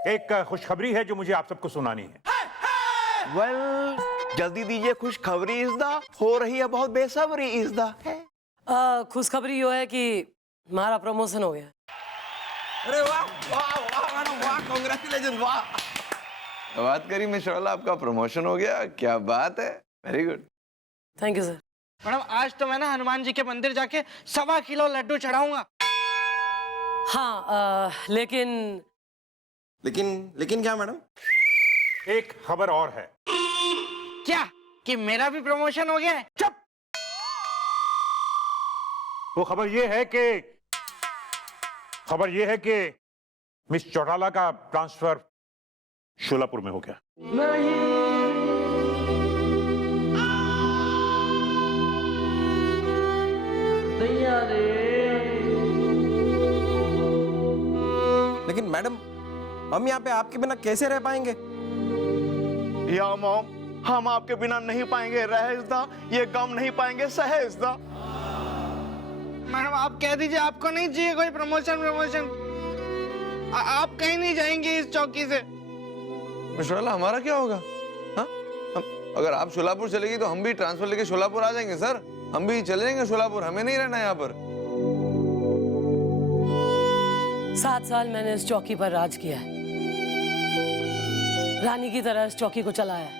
एक खुशखबरी है जो मुझे आप सबको सुनानी है। वेल जल्दी दीजिए, खुशखबरी इस दा हो रही है, बहुत बेसब्री इस दा है। खुशखबरी यो है कि हमारा प्रमोशन हो गया। अरे वाह वाह वाह वाह, कांग्रेचुलेशन, वाह। बात करी मिस चौटाला, आपका प्रमोशन हो गया, क्या बात है, very good. Thank you sir. Madam आज तो मैं ना हनुमान जी के मंदिर जाके 1.25 किलो लड्डू चढ़ाऊंगा। हाँ लेकिन क्या मैडम? एक खबर और है। क्या कि मेरा भी प्रमोशन हो गया है? चुप। वो खबर ये है कि मिस चौटाला का ट्रांसफर शोलापुर में हो गया। लेकिन मैडम हम यहाँ पे आपके बिना कैसे रह पाएंगे? या मॉम, हम आपके बिना नहीं पाएंगे रहेजदा, ये गम नहीं पाएंगे सहेजदा। मैडम आप कह दीजिए आपको नहीं चाहिए कोई प्रमोशन। आप कहीं नहीं जाएंगे इस चौकी से। मिश्रा हमारा क्या होगा? हाँ, अगर आप शोलापुर चलेगी तो हम भी ट्रांसफर लेके शोलापुर आ जाएंगे सर। हम भी चले जाएंगे शोलापुर, हमें नहीं रहना यहाँ पर। 7 साल मैंने इस चौकी पर राज किया है, रानी की तरह इस चौकी को चलाया है।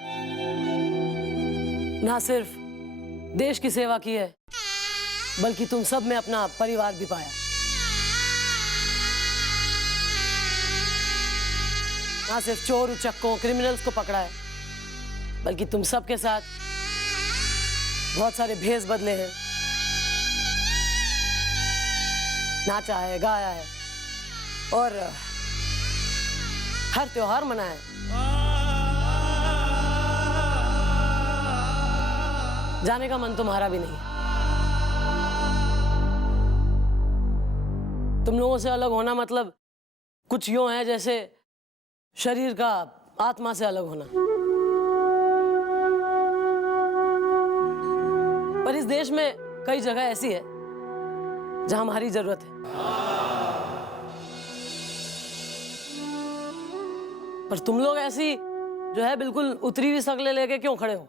ना सिर्फ देश की सेवा की है, बल्कि तुम सब में अपना परिवार भी पाया। ना सिर्फ चोर उचक्कों क्रिमिनल्स को पकड़ा है, बल्कि तुम सब के साथ बहुत सारे भेष बदले हैं, नाचा है, गाया है और हर त्योहार मनाया है। जाने का मन तुम्हारा भी नहीं। तुम लोगों से अलग होना मतलब कुछ यूं है जैसे शरीर का आत्मा से अलग होना। पर इस देश में कई जगह ऐसी है जहां हमारी जरूरत है, पर तुम लोग ऐसी जो है बिल्कुल उतरी हुई शक्लें लेके क्यों खड़े हो?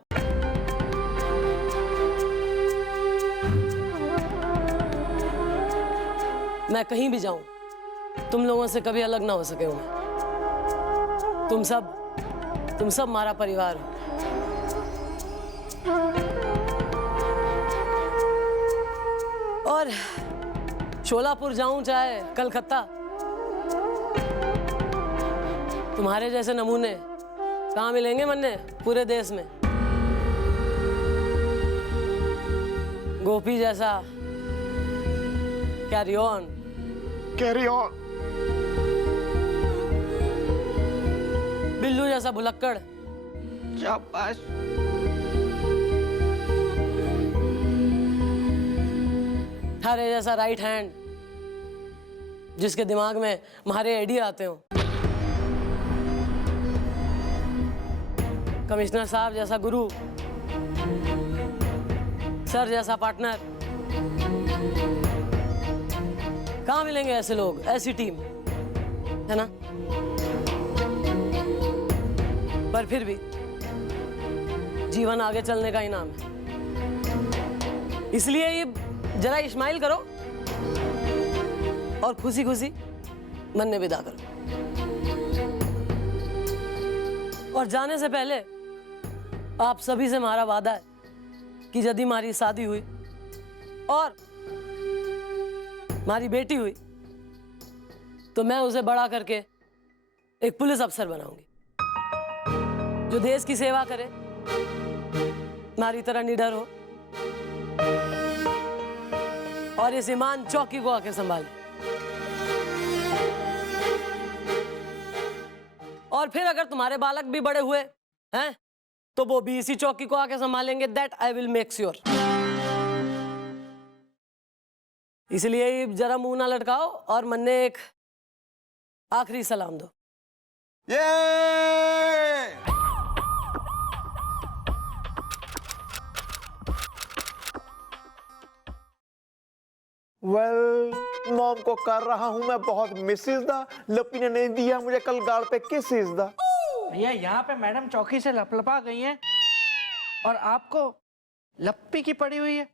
मैं कहीं भी जाऊं तुम लोगों से कभी अलग ना हो सके हूं मैं। तुम सब हमारा परिवार हो। और शोलापुर जाऊं चाहे कलकत्ता, तुम्हारे जैसे नमूने कहाँ मिलेंगे मन्ने पूरे देश में। गोपी जैसा कैरी ऑन। बिल्लू जैसा भुलक्कड़। शाबाश। थारे जैसा राइट हैंड जिसके दिमाग में मारे आइडिया आते हो। कमिश्नर साहब जैसा गुरु, सर जैसा पार्टनर। कहाँ मिलेंगे ऐसे लोग, ऐसी टीम, है ना? पर फिर भी जीवन आगे चलने का इनाम है, इसलिए ये जरा इस्माइल करो और खुशी खुशी मन में विदा करो। और जाने से पहले आप सभी से हमारा वादा है कि यदि हमारी शादी हुई और हमारी बेटी हुई तो मैं उसे बड़ा करके एक पुलिस अफसर बनाऊंगी जो देश की सेवा करे, हमारी तरह निडर हो और इस ईमान चौकी को आके संभाले। और फिर अगर तुम्हारे बालक भी बड़े हुए हैं तो वो भी इसी चौकी को आके संभालेंगे। That I will make sure. इसलिए जरा मुंह ना लटकाओ और मन ने एक आखिरी सलाम दो। वेल मॉम को कर रहा हूं मैं बहुत मिसेस दा। लपी ने नहीं दिया मुझे कल गाल पे किसेस दा। भैया यहाँ पे मैडम चौकी से लपलपा गई हैं और आपको लप्पी की पड़ी हुई है।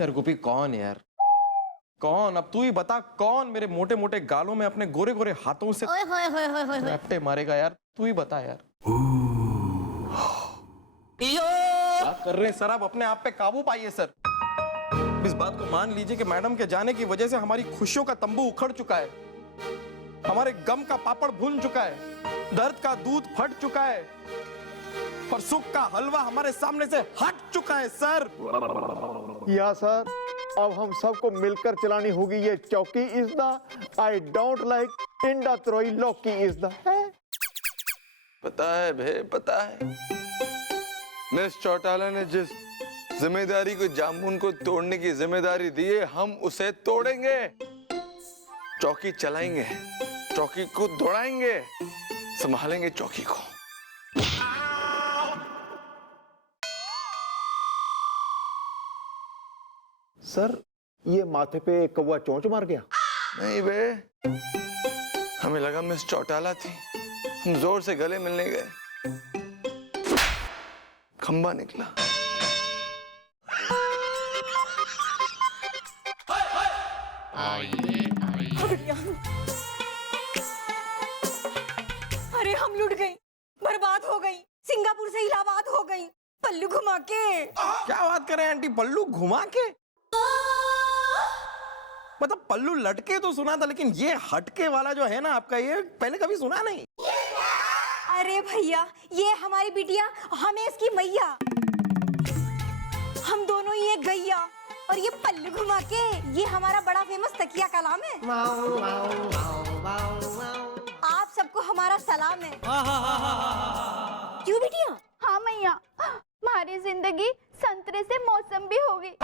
यार गोपी कौन यार, कौन? अब तू ही बता कौन मेरे मोटे मोटे गालों में अपने गोरे गोरे हाथों से रट्टे मारेगा यार? तू ही बता यार। क्या कर रहे हैं सर? आप अपने आप पे काबू पाइए सर। इस बात को मान लीजिए कि मैडम के जाने की वजह से हमारी खुशियों का तंबू उखड़ चुका है, हमारे गम का पापड़ भून चुका है, दर्द का दूध फट चुका है और सुख का हलवा हमारे सामने से हट चुका है सर। या सर अब हम सबको मिलकर चलानी होगी ये चौकी। Is the I don't like इंडा त्रोई लौकी इज द। पता है भे, पता है मिस चौटाला ने जिस जिम्मेदारी को जामुन को तोड़ने की जिम्मेदारी दी है, हम उसे तोड़ेंगे, चौकी चलाएंगे। चौकी को दौड़ाएंगे, संभालेंगे चौकी को। सर ये माथे पे कौवा चोंच मार गया? नहीं बे, हमें लगा मिस चौटाला थी, हम जोर से गले मिलने गए, खंबा निकला। अरे हम लुट गई, बर्बाद हो गई, सिंगापुर से इलाहाबाद हो गई, पल्लू घुमा के। क्या बात करें आंटी, पल्लू घुमा के? मतलब पल्लू लटके तो सुना था, लेकिन ये हटके वाला जो है ना आपका, ये पहले कभी सुना नहीं। अरे भैया, ये हमारी बिटिया, हमें इसकी मैया, हम दोनों ही एक गैया, और ये पल्लू घुमा के, ये हमारा बड़ा फेमस तकिया कलाम है। आप सबको हमारा सलाम है। क्यों बिटिया? हाँ मैया, हमारी जिंदगी संतरे से मौसम्बी हो गई।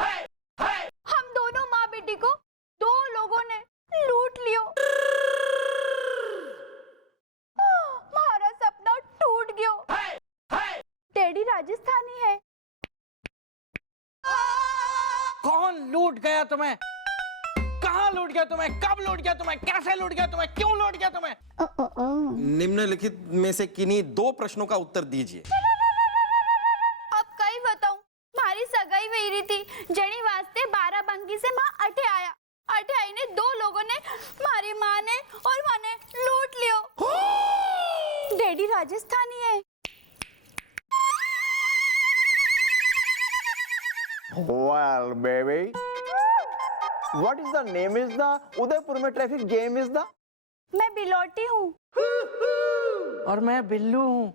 हम दोनों माँ बेटी को दो लोगों ने लूट लियो। हमारा सपना टूट गयो। डैडी राजस्थानी है। कौन लूट गया तुम्हें? कहाँ लूट गया तुम्हें? कब लूट गया तुम्हें? कैसे लूट गया तुम्हें? क्यों लूट गया तुम्हें? निम्नलिखित में से किन्हीं दो प्रश्नों का उत्तर दीजिए। अब कई बताऊं, हमारी सगाई वही रही थी, जनी वास्ते 12 बंकी से माँ अठे आया। अठे आई ने दो लोगों ने, हमारी माँ ने और माँ ने लूट लियो। डैडी राजस्थानी है। Well, baby, what is the name is the Udaipur में ट्रैफिक जैम is the? मैं बिलोटी हूँ। और मैं बिल्लू हूँ।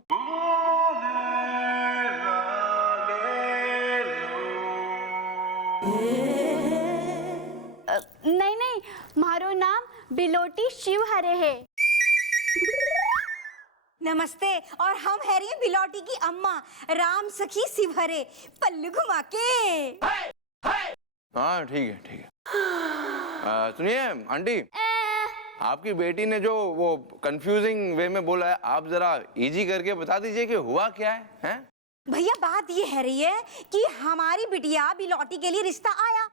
नहीं नहीं, मारो नाम बिलोटी शिव हरे है। नमस्ते, और हम है रही बिलोटी की अम्मा, राम सखी शिवहरे, पल्लू घुमा के। हाँ ठीक है ठीक है। सुनिए आंटी, आपकी बेटी ने जो वो कंफ्यूजिंग वे में बोला है, आप जरा इजी करके बता दीजिए कि हुआ क्या है, हैं? भैया बात ये है रही है कि हमारी बिटिया बिलोटी के लिए रिश्ता आया,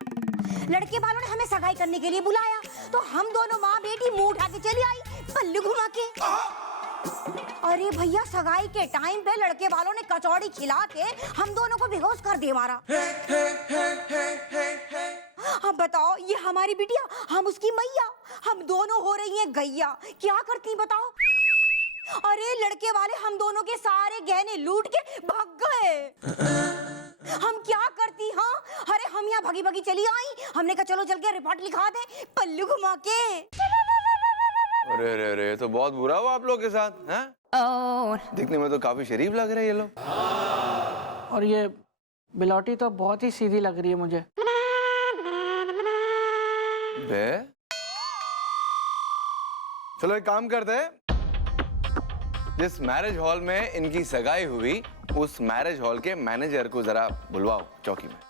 लड़के वालों ने हमें सगाई करने के लिए बुलाया, तो हम दोनों माँ बेटी मुंह उठा के चली आई, पल्लू घुमा के। अरे भैया, सगाई के टाइम पे लड़के वालों ने कचौड़ी खिला के हम दोनों को बेहोश कर दे मारा। अब बताओ, ये हमारी बिटिया, हम उसकी मैया, हम दोनों हो रही हैं गैया, क्या करती बताओ? अरे लड़के वाले हम दोनों के सारे गहने लूट के भाग गए। हम क्या करती? हाँ, अरे हम यहाँ भगी भगी चली आई, हमने कहा चलो चल के रिपोर्ट लिखा दे, पल्लू घुमा के। अरे रे रे, तो बहुत बुरा हुआ आप लोग के साथ, हैं? दिखने में तो काफी शरीफ लग रहे हैं ये लोग। और ये बिलोटी तो बहुत ही सीधी लग रही है मुझे। बे? चलो एक काम करते हैं, जिस मैरिज हॉल में इनकी सगाई हुई, उस मैरिज हॉल के मैनेजर को जरा बुलवाओ चौकी में।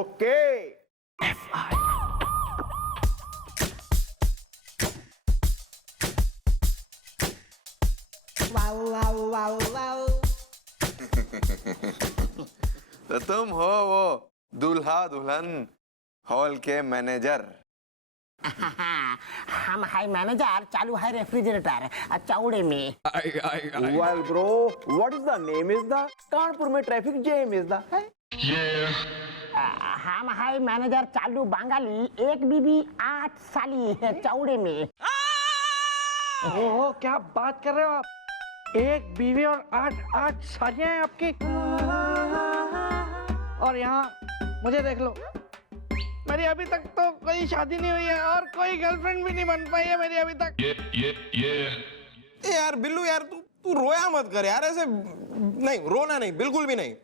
ओके। तो तुम हो वो दूल्हा दुल्हन हॉल के मैनेजर? हम है मैनेजर, चालू है रेफ्रिजरेटर चौड़े में। Well, bro, what is the name is the? Kanpur में ट्रैफिक जैम is the? हम है मैनेजर, चालू बंगाली, एक बीबी 8 साली है चौड़े में। ओह, क्या बात कर रहे हो आप? एक बीवी और 8 सालियां हैं आपकी, और यहाँ मुझे देख लो, मेरी अभी तक तो कोई शादी नहीं हुई है और कोई गर्लफ्रेंड भी नहीं बन पाई है मेरी अभी तक। ए यार बिल्लू, यार तू रोया मत कर यार, ऐसे नहीं, रोना नहीं, बिल्कुल भी नहीं।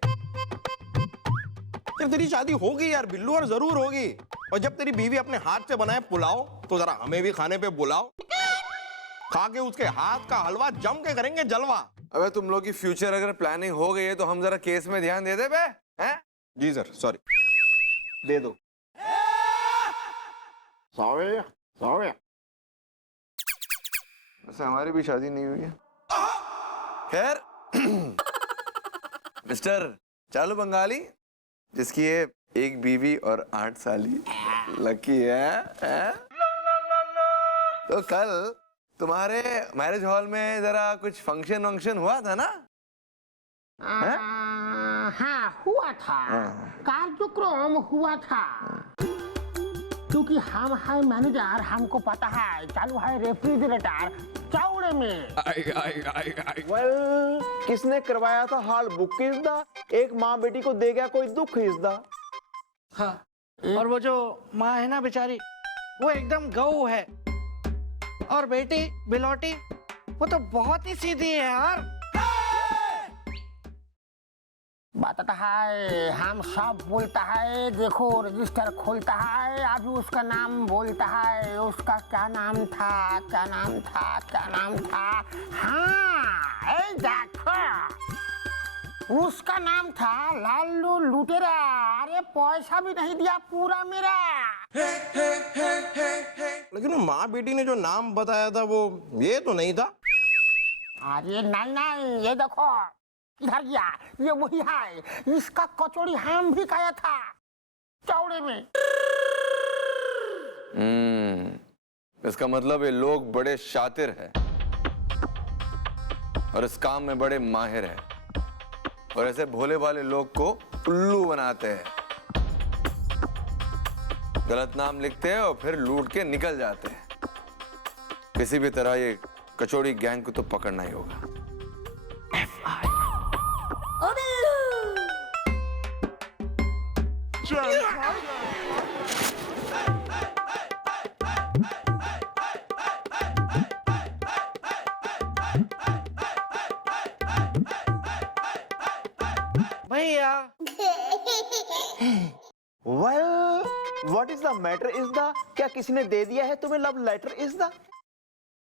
यार तेरी शादी होगी यार बिल्लू, और जरूर होगी। और जब तेरी बीवी अपने हाथ से बनाए पुलाव, तो जरा हमें भी खाने पे बुलाओ, खा के उसके हाथ का हलवा जम के करेंगे जलवा। अबे तुम लोग की फ्यूचर अगर प्लानिंग हो गई है तो हम जरा केस में ध्यान दे दे बे, हैं? जी सर, सॉरी। दे दो। Sorry, sorry. वैसे हमारी भी शादी नहीं हुई है। खैर मिस्टर चालू बंगाली, जिसकी ये एक बीवी और 8 साली, लकी है? तो कल तुम्हारे मैरिज हॉल में जरा कुछ फंक्शन हुआ था ना? हाँ हुआ था, कार्यक्रम हुआ था। क्योंकि हम है मैनेजर, हमको पता है। चालू है रेफ्रिजरेटर चौड़े में। वेल, किसने करवाया था हॉल बुक इज द, एक माँ बेटी को दे गया कोई दुख इज द। हाँ, और वो जो माँ है ना बेचारी, वो एकदम गऊ है, और बेटी बिलोटी वो तो बहुत ही सीधी है यार। बताता है, हम सब बोलता है। देखो रजिस्टर खोलता है, अभी उसका नाम बोलता है। उसका क्या नाम था, क्या नाम था, क्या नाम था? हाँ, ए देखो, उसका नाम था लालू लुटेरा। अरे पैसा भी नहीं दिया पूरा मेरा। लेकिन वो माँ बेटी ने जो नाम बताया था वो ये तो नहीं था। अरे नहीं नहीं, ये देखो इधर गया, ये वही है। इसका कचौड़ी हम भी खाया था चौड़े में। इसका मतलब ये लोग बड़े शातिर हैं और इस काम में बड़े माहिर हैं, और ऐसे भोले भाले लोग को उल्लू बनाते हैं, गलत नाम लिखते हैं और फिर लूट के निकल जाते हैं। किसी भी तरह ये कचौड़ी गैंग को तो पकड़ना ही होगा। भैया well, what is the matter is the, क्या किसी ने दे दिया है तुम्हें love letter is the?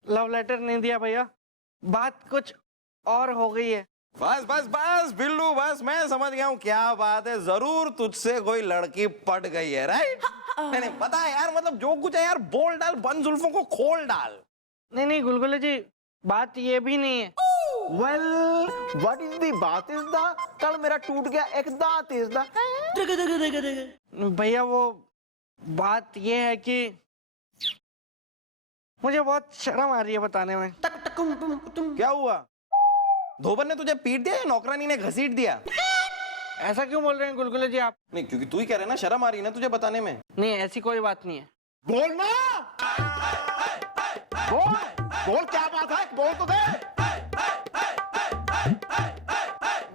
Love letter नहीं दिया भैया, बात कुछ और हो गई है। बस बस बस बिल्लू, बस मैं समझ गया हूँ क्या बात है। जरूर तुझसे कोई लड़की पट गई है, राइट? नहीं पता है यार, मतलब जो कुछ है यार बोल डाल, बंद जुल्फों को खोल डाल। नहीं नहीं गुलगुले जी, बात ये भी नहीं है। वेल, व्हाट इज द बात इज द, कल मेरा टूट गया एक दांत इज द। भैया वो बात ये है कि मुझे बहुत शर्म आ रही है बताने में। क्या हुआ? धोबन ने तुझे पीट दिया या नौकरानी ने घसीट दिया? ऐसा क्यों बोल रहे हैं गुलगुले जी आप? नहीं, क्योंकि तू ही कह रहे ना, शर्म आ रही है ना तुझे बताने में। नहीं ऐसी कोई बात नहीं है। बोल ना, बोल क्या बात है, बोल तो दे।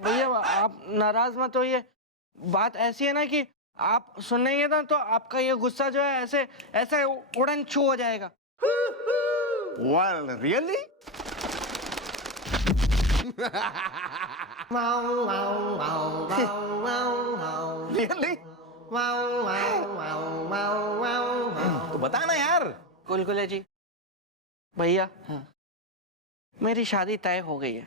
भैया आप नाराज मत होइए, बात ऐसी है ना कि आप सुनेंगे ना तो आपका ये गुस्सा जो है ऐसे ऐसे उड़न छू हो जाएगा। Well, really? रियली? तो बता ना यार। गुलगुले जी, भैया मेरी शादी तय हो गई है।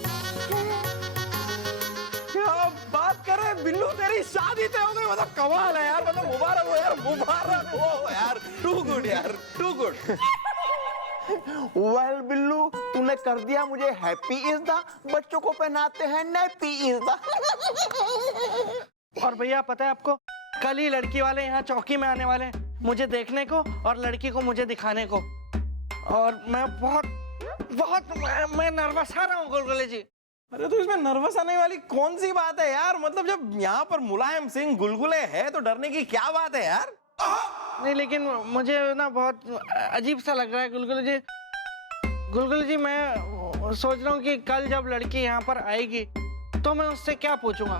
क्या बात कर रहे हैं बिल्लू, तेरी शादी तय हो गई? मतलब कमाल है यार, मतलब मुबारक हो यार, मुबारक हो यार। टू गुड यार, टू गुड। वेल बिल्लू, तूने कर दिया मुझे हैप्पी इज द, बच्चों को पहनाते हैं नैपी इज द। और भैया पता है आपको, कल ही लड़की वाले यहाँ चौकी में आने वाले हैं मुझे देखने को और लड़की को मुझे दिखाने को, और मैं मैं नर्वस आ रहा हूँ गुलगुले जी। अरे तो इसमें नर्वस आने वाली कौन सी बात है यार? मतलब जब यहाँ पर मुलायम सिंह गुलगुले है तो डरने की क्या बात है यार? नहीं लेकिन मुझे ना बहुत अजीब सा लग रहा है गुलगुले जी। गुलगुले जी मैं सोच रहा हूँ कि कल जब लड़की यहाँ पर आएगी तो मैं उससे क्या पूछूंगा,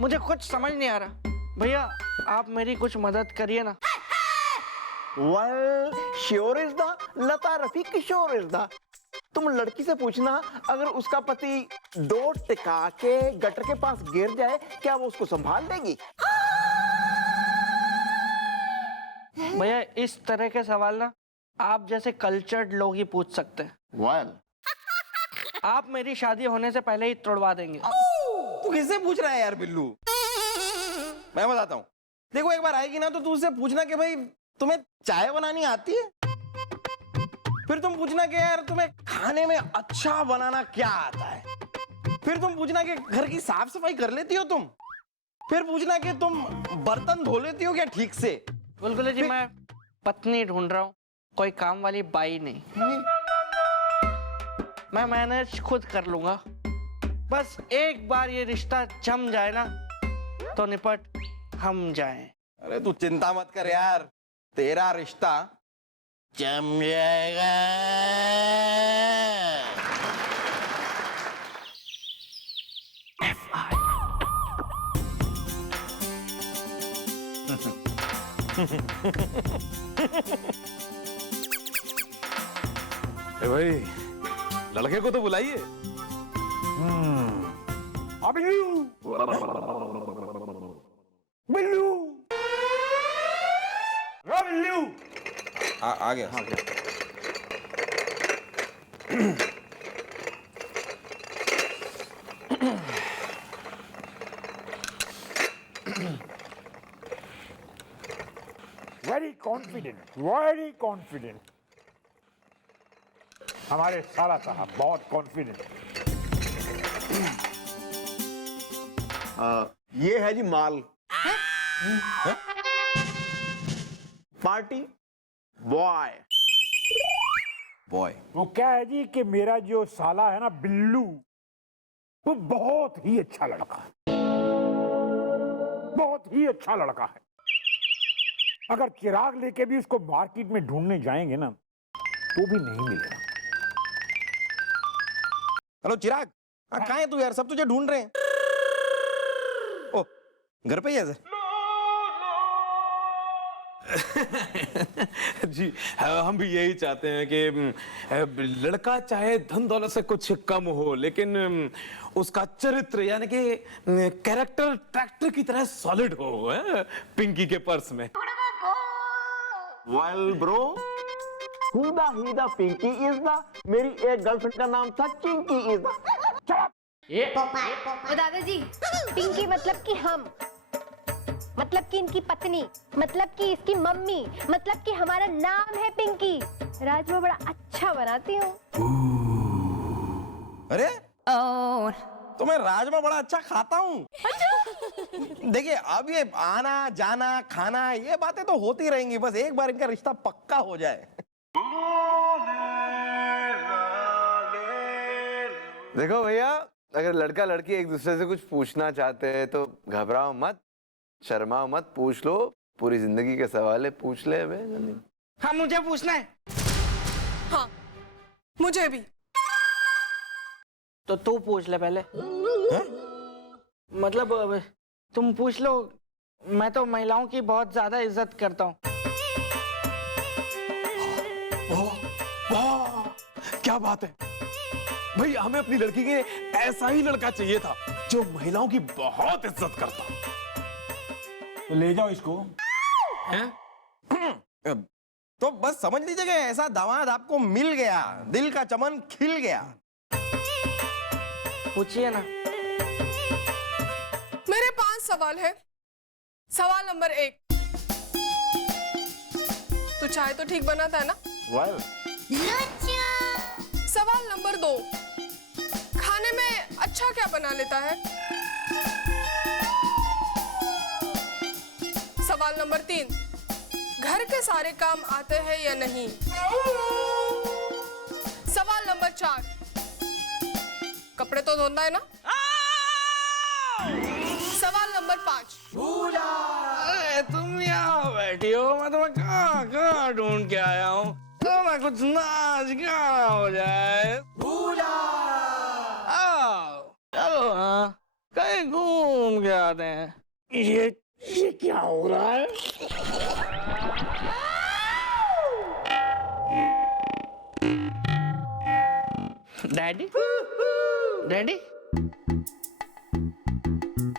मुझे कुछ समझ नहीं आ रहा। भैया आप मेरी कुछ मदद करिए ना। Well, sure is the, Lata Rafi Kishore is the. तुम लड़की से पूछना, अगर उसका पति डोर टिका के गटर के पास गिर जाए, क्या वो उसको संभाल लेगी? भैया इस तरह के सवाल ना आप जैसे कल्चर्ड लोग ही पूछ सकते हैं। वेल, आप मेरी शादी होने से पहले ही तोड़वा देंगे। तू किससे पूछ रहा है यार बिल्लू? मैं बताता हूँ, देखो एक बार आएगी ना तो तू उससे पूछना कि भाई तुम्हें चाय बनानी आती है? फिर तुम पूछना कि यार तुम्हें खाने में अच्छा बनाना क्या आता है। फिर तुम पूछना कि घर की साफ सफाई कर लेती हो तुम। फिर पूछना कि तुम बर्तन धो लेती हो क्या ठीक से। गुलगुले जी मैं पत्नी ढूंढ रहा हूँ, कोई काम वाली बाई नहीं। मैं मैनेज खुद कर लूंगा, बस एक बार ये रिश्ता जम जाए ना तो निपट हम जाएं। अरे तू चिंता मत कर यार, तेरा रिश्ता जम जाएगा। भाई लड़के को तो बुलाइए। बिल्लू बिल्लू बिल्लू आ गया। Very confident. हमारे साला साहब बहुत कॉन्फिडेंट। ये है जी माल। Party boy. वो क्या है जी कि मेरा जो साला है ना बिल्लू, वो बहुत ही अच्छा लड़का है, बहुत ही अच्छा लड़का है। अगर चिराग लेके भी उसको मार्केट में ढूंढने जाएंगे ना तो भी नहीं मिलेगा। हेलो चिराग, कहाँ है तू यार? सब तुझे ढूंढ रहे हैं। ओ घर पे ही है सर? जी हम भी यही चाहते हैं कि लड़का चाहे धन दौलत से कुछ कम हो, लेकिन उसका चरित्र यानी कि कैरेक्टर ट्रैक्टर की तरह सॉलिड हो पिंकी के पर्स में। वेल ब्रो, हुदा हिदा पिंकी इज द, मेरी एक गर्लफ्रेंड का नाम था चिंकी इज द। दादाजी, पिंकी मतलब कि हम, मतलब कि इनकी पत्नी, मतलब कि इसकी मम्मी, मतलब कि हमारा नाम है पिंकी। राजमा बड़ा अच्छा बनाती हूँ। अरे तो मैं राजमा बड़ा अच्छा खाता हूँ। देखिए अब ये आना जाना खाना ये बातें तो होती रहेंगी, बस एक बार इनका रिश्ता पक्का हो जाए। देखो भैया, अगर लड़का लड़की एक दूसरे से कुछ पूछना चाहते हैं तो घबराओ मत, शर्माओ मत, पूछ लो। पूरी जिंदगी के सवाल है, पूछ ले। हाँ मुझे पूछना है। हाँ मुझे भी। तो तू पूछ ले पहले। मतलब तुम पूछ लो, मैं तो महिलाओं की बहुत ज्यादा इज्जत करता हूँ। वाह क्या बात है भाई, हमें अपनी लड़की के ऐसा ही लड़का चाहिए था जो महिलाओं की बहुत इज्जत करता। तो ले जाओ इसको। तो बस समझ लीजिए कि ऐसा दामाद आपको मिल गया, दिल का चमन खिल गया। पूछिए ना। मेरे 5 सवाल है। सवाल नंबर 1, तू चाय तो ठीक बनाता है ना? सवाल नंबर 2, खाने में अच्छा क्या बना लेता है? सवाल नंबर 3, घर के सारे काम आते हैं या नहीं? सवाल नंबर 4, कपड़े तो धोता है ना? सवाल नंबर 5, अरे तुम यहाँ बैठी हो, मैं तुम्हें कहाँ कहाँ ढूंढ के आया हूँ। तो मैं कुछ नाच गाना हो जाए। आओ चलो हाँ, कहीं घूम के आते हैं। ये क्या हो रहा है? डैडी, डैडी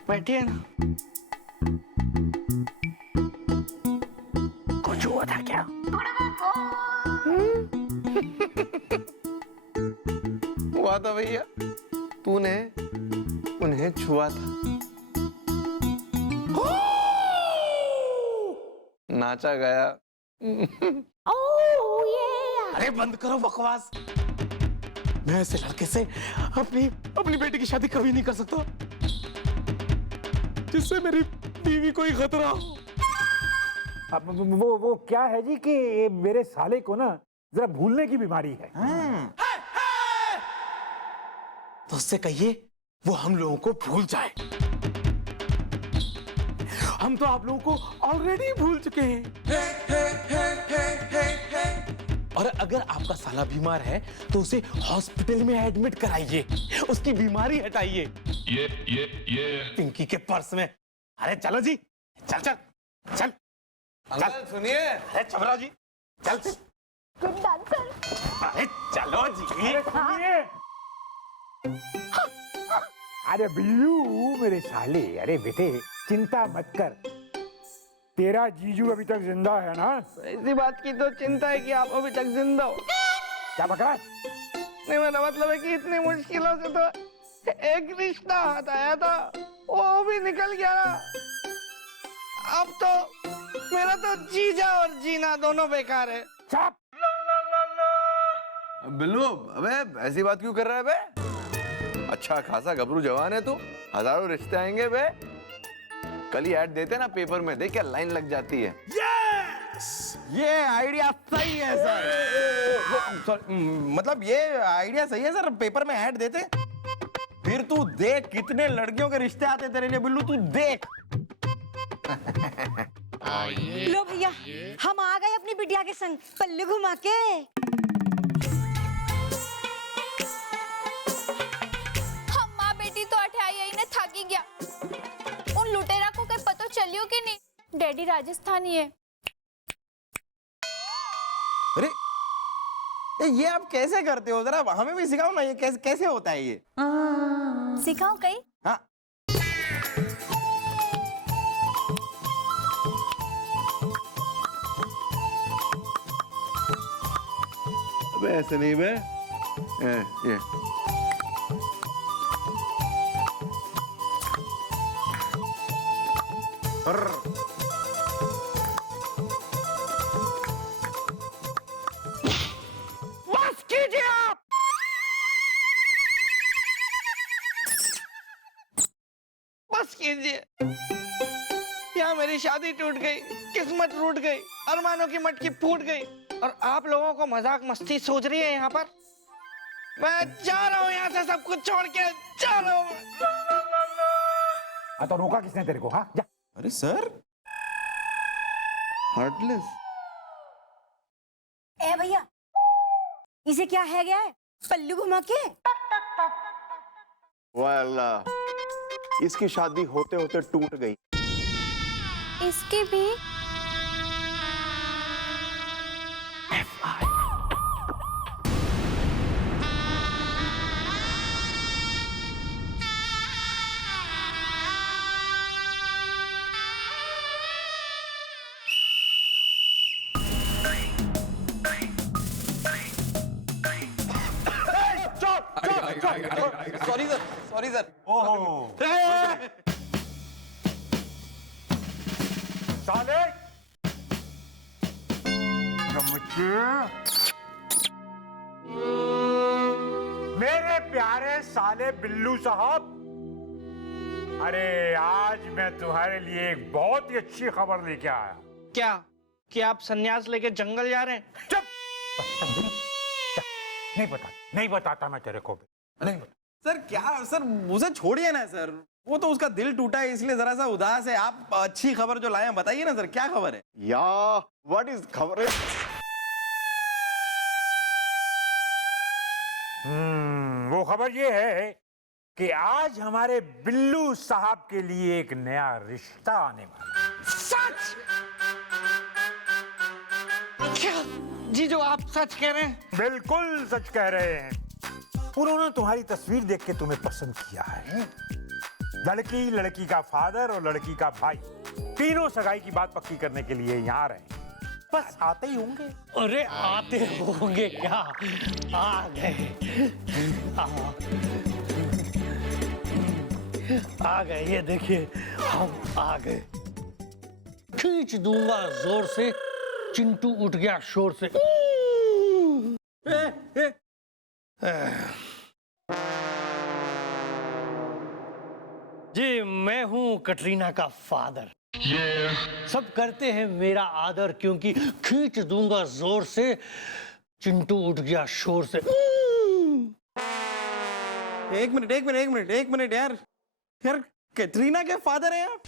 बैठिए ना। कुछ हुआ था क्या? हुआ था भैया, तूने उन्हें छुआ था, नाचा गया। अरे बंद करो बकवास। मैं ऐसे लड़के से अपनी बेटी की शादी कभी नहीं कर सकता जिससे मेरी बीवी को ही खतरा हो। अब वो क्या है जी कि मेरे साले को ना जरा भूलने की बीमारी है। तो उससे कहिए वो हम लोगों को भूल जाए। हम तो आप लोगों को ऑलरेडी भूल चुके हैं। और अगर आपका साला बीमार है तो उसे हॉस्पिटल में एडमिट कराइए, उसकी बीमारी हटाइए। ये पिंकी के पर्स में। अरे चलो जी, चल चल चल अंकल सुनिए। अरे चबरा जी, चल चल। Good dancer. अरे चलो जी। अरे बिल्लू मेरे साले, अरे बेटे चिंता मत कर, तेरा जीजू अभी तक जिंदा है ना। इसी बात की तो चिंता है कि आप अभी तक जिंदा हो। क्या बकरा? नहीं, मेरा मतलब है कि इतनी मुश्किलों से तो एक रिश्ता हाथ आया था, वो भी निकल गया ना। अब तो मेरा तो जीजा और जीना दोनों बेकार है। चुप। बिल्लू, अबे ऐसी बात क्यों कर रहा है बे? अच्छा खासा गबरू जवान है तू, हजारों रिश्ते आएंगे बे। कल ही ऐड देते ना पेपर में, देख क्या लाइन लग जाती है। ये आइडिया सही है सर। मतलब ये आइडिया सही है सर, पेपर में ऐड देते, फिर तू देख कितने लड़कियों के रिश्ते आते तेरे लिए बिल्लू, तू देख। लो भैया, हम आ गए अपनी बिटिया के संग पल्लू घुमा के। हम माँ बेटी तो अठे आई ने थकी गया। उन लुटेरा को कहीं पता चलियो कि नहीं? डैडी राजस्थानी है। अरे ये आप कैसे करते हो, जरा हमें भी सिखाओ ना, ये कैसे कैसे होता है ये। सिखाओ कहीं? हाँ। अबे ऐसे नहीं बे। ये बस कीजिए आप। बस कीजिए। यहाँ मेरी शादी टूट गई, किस्मत रूठ गई, अरमानों की मटकी फूट गई, और आप लोगों को मजाक मस्ती सोच रही है यहाँ पर। मैं जा रहा हूँ यहाँ से, सब कुछ छोड़ के जा रहा हूँ। तो रोका किसने तेरे को? हाँ जा। अरे सर, हार्टलेस। ए भैया, इसे क्या है गया है पल्लू घुमा के? वाह अल्लाह, इसकी शादी होते होते टूट गई। इसकी भी? Sorry sir, sorry sir. ओहो साले, मेरे प्यारे साले बिल्लू साहब, अरे आज मैं तुम्हारे लिए एक बहुत ही अच्छी खबर लेके आया। क्या कि आप संन्यास लेके जंगल जा रहे हैं? चुप। नहीं बताता मैं तेरे को भी, नहीं बता। सर क्या सर, उसे छोड़िए ना सर, वो तो उसका दिल टूटा है इसलिए जरा सा उदास है। आप अच्छी खबर जो लाए हैं बताइए ना सर, क्या खबर है? या व्हाट इज खबर है? वो खबर ये है कि आज हमारे बिल्लू साहब के लिए एक नया रिश्ता आने वाला है। सच? क्या जी जो आप सच कह रहे हैं? बिल्कुल सच कह रहे हैं। उन्होंने तुम्हारी तस्वीर देख के तुम्हें पसंद किया है। लड़की का फादर और लड़की का भाई तीनों सगाई की बात पक्की करने के लिए यहाँ आ रहे हैं। बस आते ही होंगे। अरे आते होंगे क्या, आ गए। आ गए, ये देखिए हम आ गए। खींच दूंगा जोर से, चिंटू उठ गया शोर से। जी मैं हूं कटरीना का फादर। सब करते हैं मेरा आदर क्योंकि खींच दूंगा जोर से, चिंटू उठ गया शोर से। एक मिनट यार कैटरीना के फादर है आप?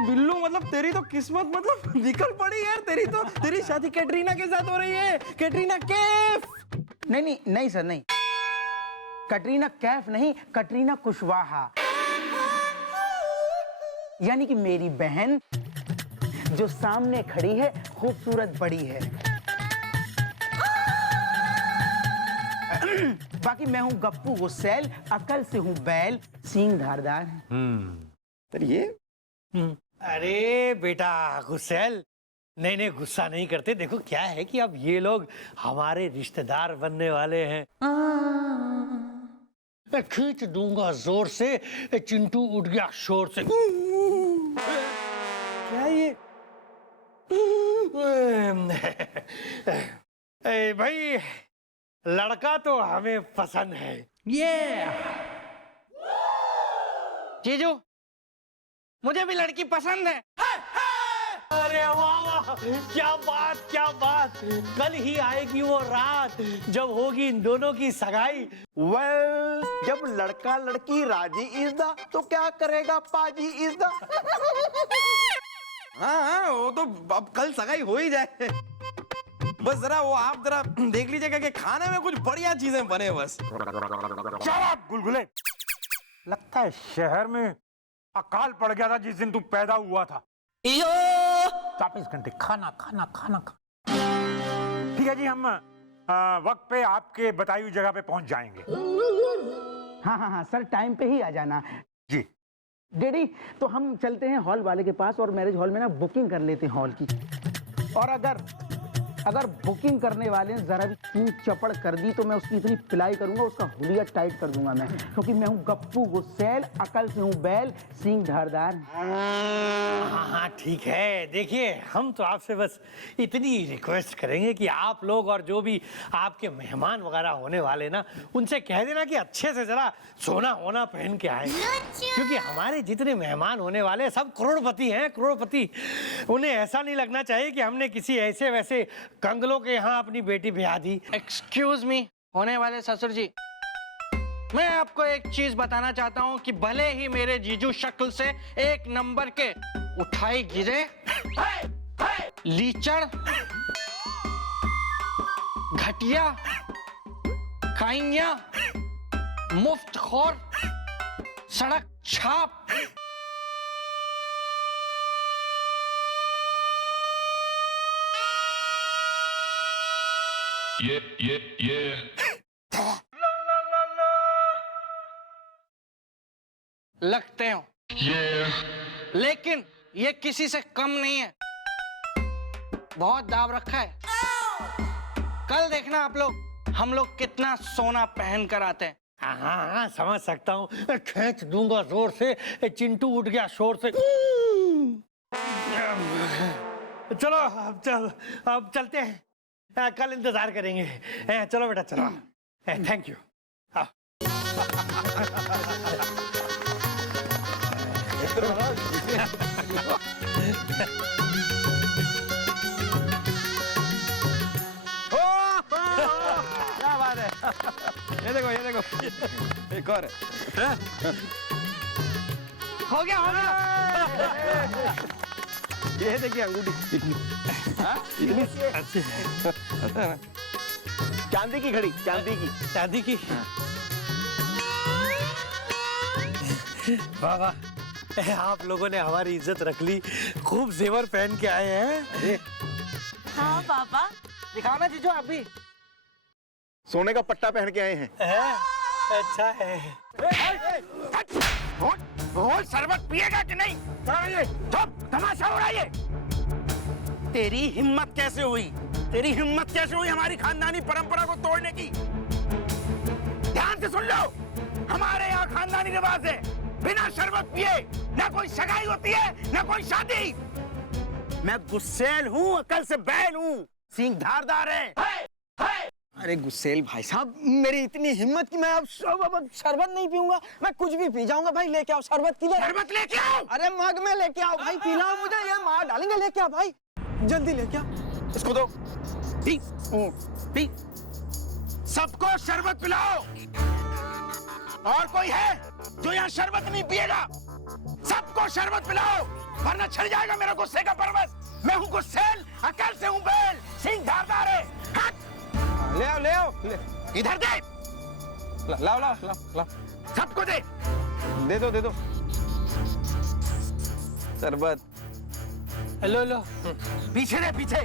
बिल्लू मतलब तेरी तो किस्मत मतलब निकल पड़ी यार, तेरी शादी कैटरीना के साथ हो रही है। कैटरीना कैफ। नहीं सर नहीं, कटरीना कैफ नहीं, कटरीना कुशवाहा, यानी कि मेरी बहन जो सामने खड़ी है, खूबसूरत बड़ी है। बाकी मैं हूं गप्पू गुस्सैल, अकल से हूं बैल, सींग धारदार है। ये अरे बेटा गुस्सैल, नहीं गुस्सा नहीं करते। देखो क्या है कि अब ये लोग हमारे रिश्तेदार बनने वाले हैं। मैं खींच दूंगा जोर से, चिंटू उठ गया शोर से। क्या ये भाई लड़का तो हमें पसंद है। जीजू मुझे भी लड़की पसंद है। अरे वाह, क्या बात। कल ही आएगी वो रात जब होगी इन दोनों की सगाई। जब लड़का लड़की राजी इज द, तो क्या करेगा पाजी इज द। हाँ वो तो अब कल सगाई हो ही जाए। बस जरा वो आप जरा देख लीजिएगा कि खाने में कुछ बढ़िया चीजें बने बस। आप गुलगुले, लगता है शहर में अकाल पड़ गया था जिस दिन तू पैदा हुआ था। 24 घंटे खाना। ठीक है जी, हम वक्त पे आपके बताई हुई जगह पे पहुंच जाएंगे। हाँ सर, टाइम पे ही आ जाना जी। डैडी तो हम चलते हैं हॉल वाले के पास और मैरिज हॉल में ना बुकिंग कर लेते हैं हॉल की। और अगर बुकिंग करने वाले ने जरा भी चूट चपड़ कर दी तो मैं उसकी इतनी पिलाई करूंगा, उसका हुलिया टाइट कर दूंगा मैं, क्योंकि मैं हूं गप्पू गुस्सैल, अकल से हूं बैल, सींग धारदार। हाँ ठीक है। देखिए हम तो आपसे बस इतनी रिक्वेस्ट करेंगे कि आप लोग और जो भी आपके मेहमान वगैरह होने वाले ना, उनसे कह देना कि अच्छे से जरा सोना होना पहन के आए, क्योंकि हमारे जितने मेहमान होने वाले सब करोड़पति हैं, करोड़पति। उन्हें ऐसा नहीं लगना चाहिए कि हमने किसी ऐसे वैसे कंगलों के यहाँ अपनी बेटी ब्याह दी। एक्सक्यूज मी होने वाले ससुर जी, मैं आपको एक चीज बताना चाहता हूँ कि भले ही मेरे जीजू शक्ल से एक नंबर के उठाई गिरे, लीचड़, घटिया, खाइया, मुफ्तखोर, सड़क छाप, लगते हो, लेकिन ये किसी से कम नहीं है। बहुत दाव रखा है। कल देखना आप लोग, हम लोग कितना सोना पहन कर आते हैं। हाँ समझ सकता हूँ। खींच दूंगा जोर से, चिंटू उठ गया शोर से। चलो अब चलते हैं, कल इंतजार करेंगे। चलो बेटा चलो। Thank you. क्या बात है। ये देखो एक और है। हो गया ये देखिए अंगूठी इतनी चांदी की घड़ी, चांदी की। वाह आप लोगों ने हमारी इज्जत रख ली, खूब जेवर पहन के आए हैं। हाँ पापा, दिखाओ ना जीजू आप भी। सोने का पट्टा पहन के आए हैं। अच्छा है। और शरबत पिएगा कि नहीं? तमाशा हो रहा है। तेरी हिम्मत कैसे हुई हमारी खानदानी परंपरा को तोड़ने की? ध्यान से सुन लो, हमारे यहाँ खानदानी रिवाज है, बिना शरबत पिए ना कोई सगाई होती है ना कोई शादी। मैं गुस्सैल हूँ, अकल से बैल हूँ, सींग धारदार है। अरे गुस्सेल भाई साहब, मेरी इतनी हिम्मत कि मैं अब शरबत नहीं पीऊंगा, मैं कुछ भी पी जाऊंगा। भाई लेके आओ शरबत, किधर शरबत लेके आओ। अरे मग में लेके आओ भाई, पिलाओ मुझे, ये मार डालेंगे। लेके आओ भाई, जल्दी लेके आओ। इसको दो, पी पी। सबको शरबत पिलाओ। और कोई है जो यहाँ शरबत नहीं पिएगा? सबको शरबत पिलाओ, वरना छिड़ जाएगा मेरा गुस्से का पर्वत। मैं हूँ गुस्सेल, अकल से हूँ बैल, सिंह धारदार है। हट! ले आओ ले आओ, इधर दे। लाओ लाओ लाओ लाओ, सबको दे। दे दो शरबत। लो लो। पीछे दे, पीछे।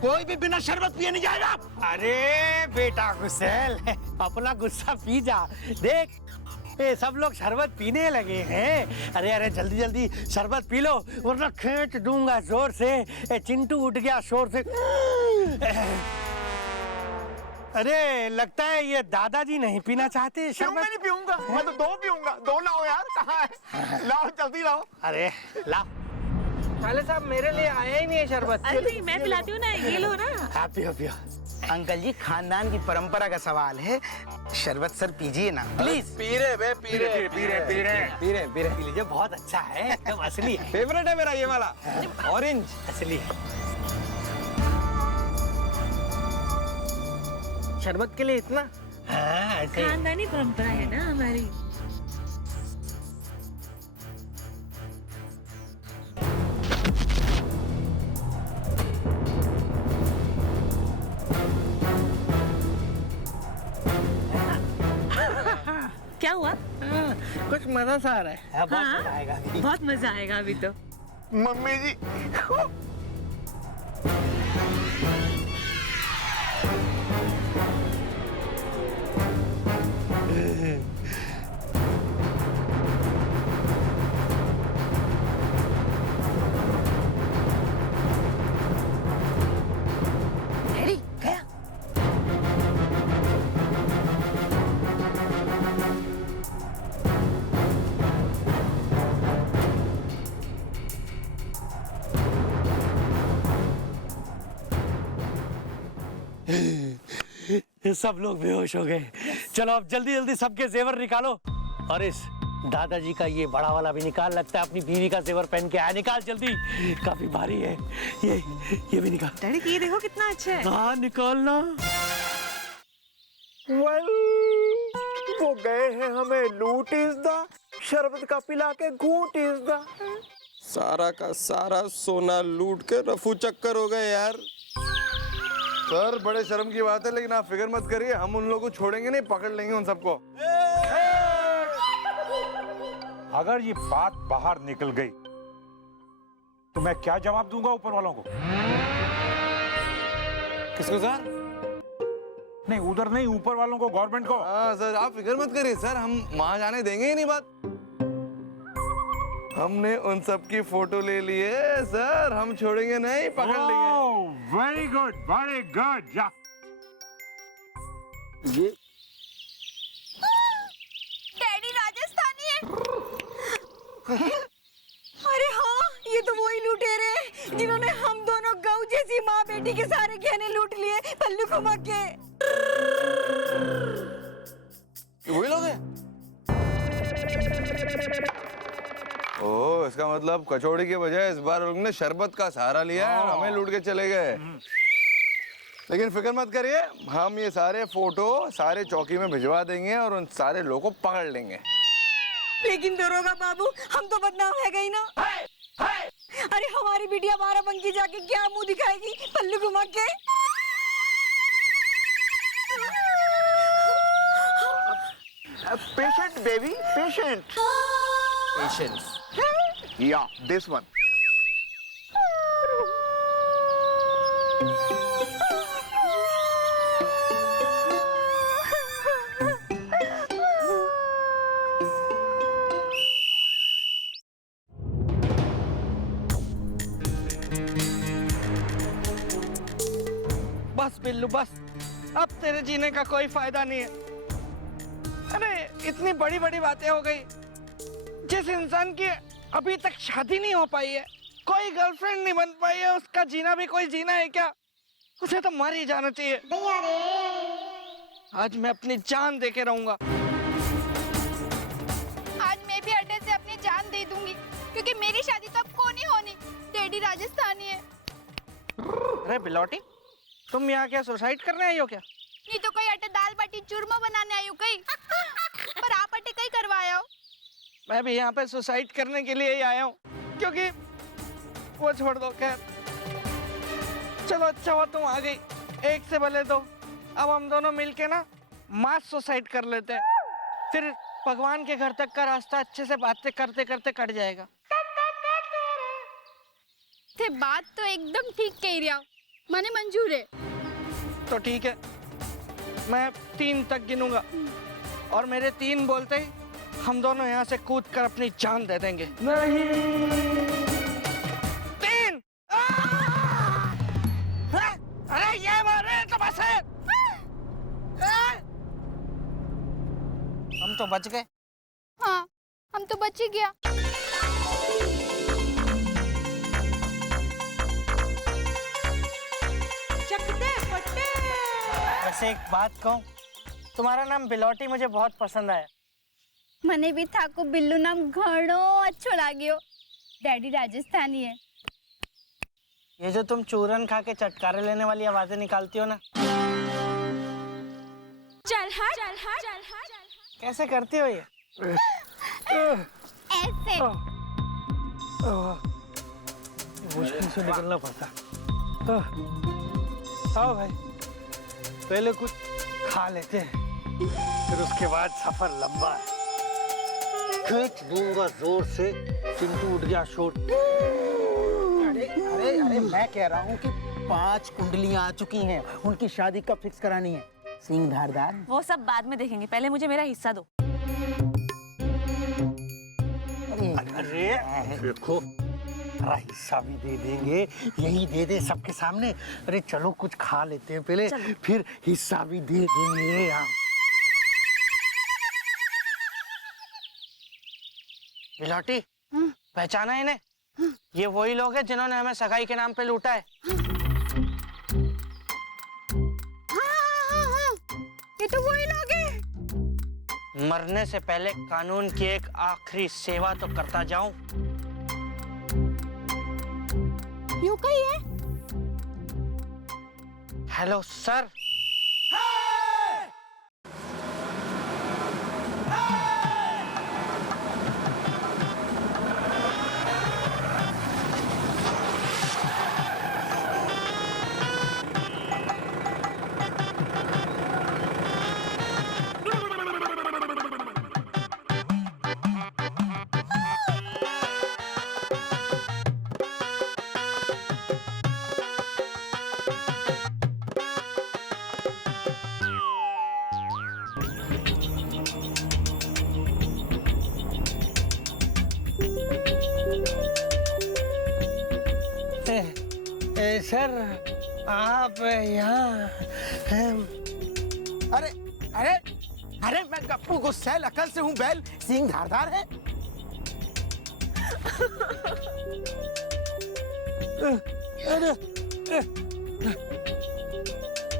कोई भी बिना शरबत पिए नहीं जाएगा। अरे बेटा गुस्सेल, अपना गुस्सा पी जा। देख ये सब लोग शरबत पीने लगे हैं। अरे अरे जल्दी जल्दी शरबत पी लो, वरना खींच दूंगा जोर से। चिंटू उठ गया शोर से। अरे लगता है ये दादाजी नहीं पीना चाहते क्यों? मैं नहीं पीऊंगा, मैं तो 2 पीऊंगा। 2 लाओ यार, कहाँ है? लाओ जल्दी लाओ। अरे ला। खाले साहब मेरे लिए आया ही नहीं है शरबत। अरे मैं पिलाती हूँ ना, ये लो ना। पियो पियो। अंकल जी, खानदान की परंपरा का सवाल है, शरबत सर पीजिए ना प्लीज। पी रहे पी लीजिए, बहुत अच्छा है, एकदम असली है। फेवरेट है मेरा ये वाला, ऑरेंज असली है। शरबत के लिए इतना? हाँ ऐसे ही। खानदानी परंपरा है ना हमारी। क्या हुआ? कुछ मजा सा आ रहा है। बहुत मजा आएगा अभी। बहुत मजा आएगा अभी तो। मम्मी जी सब लोग बेहोश हो गए। चलो अब जल्दी जल्दी सबके जेवर निकालो। और इस दादाजी का ये बड़ा वाला भी निकाल, लगता है अपनी बीवी का जेवर पहन के आया। निकाल जल्दी, काफी भारी है ये भी निकाल। डैडी ये देखो कितना अच्छा है। हाँ निकालना। वो गए हैं हमें लूट इस दा, शरबत का पिला के घूट इस दा। सारा का सारा सोना लूट के रफू चक्कर हो गए यार। सर बड़े शर्म की बात है, लेकिन आप फिक्र मत करिए, हम उन लोगों को छोड़ेंगे नहीं, पकड़ लेंगे उन सबको। अगर ये बात बाहर निकल गई तो मैं क्या जवाब दूंगा ऊपर वालों को? किसको सर? नहीं उधर नहीं, ऊपर वालों को, गवर्नमेंट को। हाँ सर, आप फिक्र मत करिए सर, हम वहां जाने देंगे ही नहीं बात। हमने उन सब की फोटो ले ली है सर, हम छोड़ेंगे नहीं, पकड़ लेंगे। Very good, very good. जा ये डैडी राजस्थानी है। अरे हाँ, ये तो वही लुटेरे हैं जिन्होंने हम दोनों गऊ जैसी माँ बेटी के सारे गहने लूट लिए पल्लू घुमा के। वही लोग हैं? ओह, इसका मतलब कचौड़ी के बजाय इस बार लोग ने शरबत का सहारा लिया है और हमें लूट के चले गए। लेकिन फिक्र मत करिए, हम ये सारे फोटो सारे चौकी में भिजवा देंगे और उन सारे लोगों को पकड़ लेंगे। लेकिन दरोगा बाबू, हम तो बदनाम है गई ना। अरे हमारी बिटिया बाराबंकी जाके क्या मुंह दिखाएगी पल्लू घुमा के? Patient baby, patient. पेशेंस। या दिस वन। बस बिल्लू बस, अब तेरे जीने का कोई फायदा नहीं है। अरे इतनी बड़ी बड़ी बातें हो गई। जिस इंसान की अभी तक शादी नहीं हो पाई है, कोई गर्लफ्रेंड नहीं बन पाई है, उसका जीना भी कोई जीना है क्या? उसे तो मर ही जाना चाहिए। आज मैं अपनी जान दे के रहूंगा। आज मैं भी अड्डे से अपनी जान दे दूंगी, क्योंकि मेरी शादी तो अब को नहीं होनी। डैडी राजस्थानी है। अरे बिलौटी, तुम यहाँ क्या सुसाइड करने आई हो क्या? नहीं तो कोई अड्डे दाल बाटी चूरमा बनाने आई हूँ कहीं। पर आप अड्डे कहीं करवाया हो? मैं भी यहाँ पे सुसाइड करने के लिए ही आया हूँ, क्योंकि वो छोड़ दो। खैर चलो, अच्छा हुआ तुम आ गई, एक से भले दो। अब हम दोनों मिलके ना मास सुसाइड कर लेते हैं, फिर भगवान के घर तक का रास्ता अच्छे से बातें करते करते कट जाएगा। थे बात तो एकदम ठीक कह रहा हूँ, मने मंजूर है। तो ठीक है, मैं 3 तक गिनूंगा और मेरे 3 बोलते ही हम दोनों यहाँ से कूद कर अपनी जान दे देंगे। नहीं 3। अरे ये मारे तो बस है। हम तो बच गए। हाँ, हम तो बच ही गया। वैसे एक बात कहूँ, तुम्हारा नाम बिलौटी मुझे बहुत पसंद आया। मने भी था को बिल्लू नाम घणो अच्छो लाग्यो। डैडी राजस्थानी है। ये जो तुम चूरन खा के चटकारे लेने वाली आवाजें निकालती हो ना, चल हाँ, चल हाँ, चल हाँ। कैसे करती हो ये? ऐसे। मुश्किल से निकलना पड़ता। आओ भाई, पहले कुछ खा लेते हैं, फिर उसके बाद सफर लंबा है। खींच दूंगा जोर से, चिंटू उठ गया शोर। अरे अरे अरे, मैं कह रहा हूँ कि 5 कुंडलियां आ चुकी हैं, उनकी शादी कब फिक्स करानी है? सिंह धारदार वो सब बाद में देखेंगे, पहले मुझे मेरा हिस्सा दो। अरे देखो, हमारा हिस्सा भी दे देंगे, यही दे दे सबके सामने। अरे चलो कुछ खा लेते हैं पहले, फिर हिस्सा भी दे देंगे यार। बिलौटी, पहचाना इन्हें? ये वही लोग हैं जिन्होंने हमें सगाई के नाम पे लूटा है। हाँ, ये तो वही लोग हैं। मरने से पहले कानून की एक आखिरी सेवा तो करता जाऊं। यूं कही है। Hello sir. सर, आप यहाँ अरे अरे अरे, मैं गप्पू गुस्सैल अकल से हूँ बैल, सिंह धारदार है।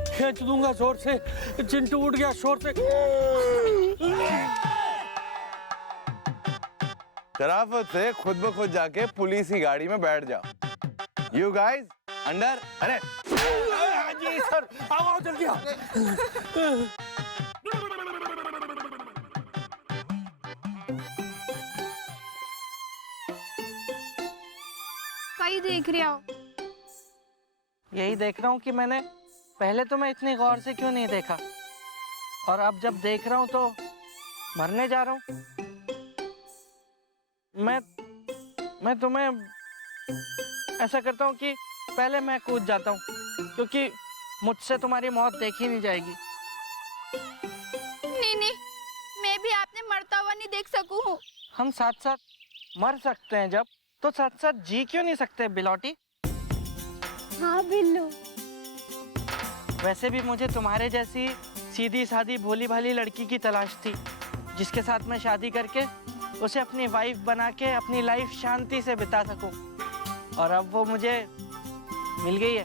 खींच दूंगा जोर से, चिंटू उठ गया शोर से। शराफत से खुद ब खुद जाके पुलिस की गाड़ी में बैठ जाओ। You guys under. अरे जी सर, आओ जल्दी आओ। कहीं देख रहे हो? यही देख रहा हूँ कि मैंने पहले तो मैं इतनी गौर से क्यों नहीं देखा, और अब जब देख रहा हूँ तो मरने जा रहा हूँ। मैं तुम्हें ऐसा करता हूँ कि पहले मैं कूद जाता हूँ, क्योंकि मुझसे तुम्हारी मौत देखी नहीं जाएगी। नहीं, मैं भी आपने मरता हुआ नहीं देख सकूं हूँ। हम साथ साथ मर सकते हैं जब, तो साथ साथ जी क्यों नहीं सकते बिलौटी? हाँ बिल्लू। वैसे भी मुझे तुम्हारे जैसी सीधी सादी भोली भाली लड़की की तलाश थी, जिसके साथ मैं शादी करके उसे अपनी वाइफ बना के अपनी लाइफ शांति से बिता सकूं, और अब वो मुझे मिल गई है।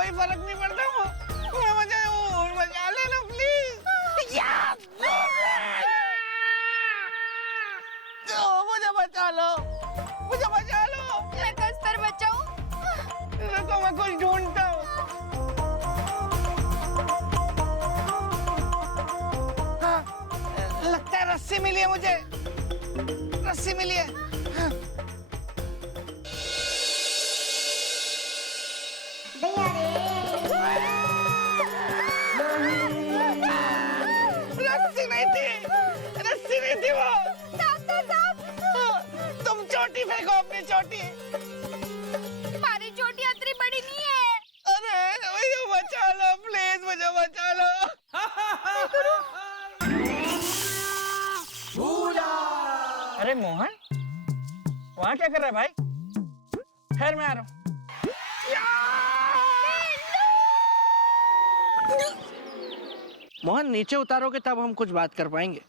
कोई फर्क नहीं पड़ता। मैं मजा लेना प्लीज। मुझे बचा लो, मुझे बचा लो। मैं किस पर बचाऊं? रुको मैं कुछ ढूंढता हूँ। हाँ, लगता है रस्सी मिली है मुझे, रस्सी मिली है। हाँ। रस्सी नहीं थी, रस्सी नहीं थी वो। डॉक्टर साहब, तुम चोटी फेंको, अपनी चोटी। हमारी चोटी इतनी बड़ी नहीं है। अरे मुझे बचा लो प्लीज, मुझे बचा लो। अरे मोहन, वहाँ क्या कर रहा है भाई? खैर मैं आ रहा हूँ। मोहन नीचे उतारोगे तब हम कुछ बात कर पाएंगे।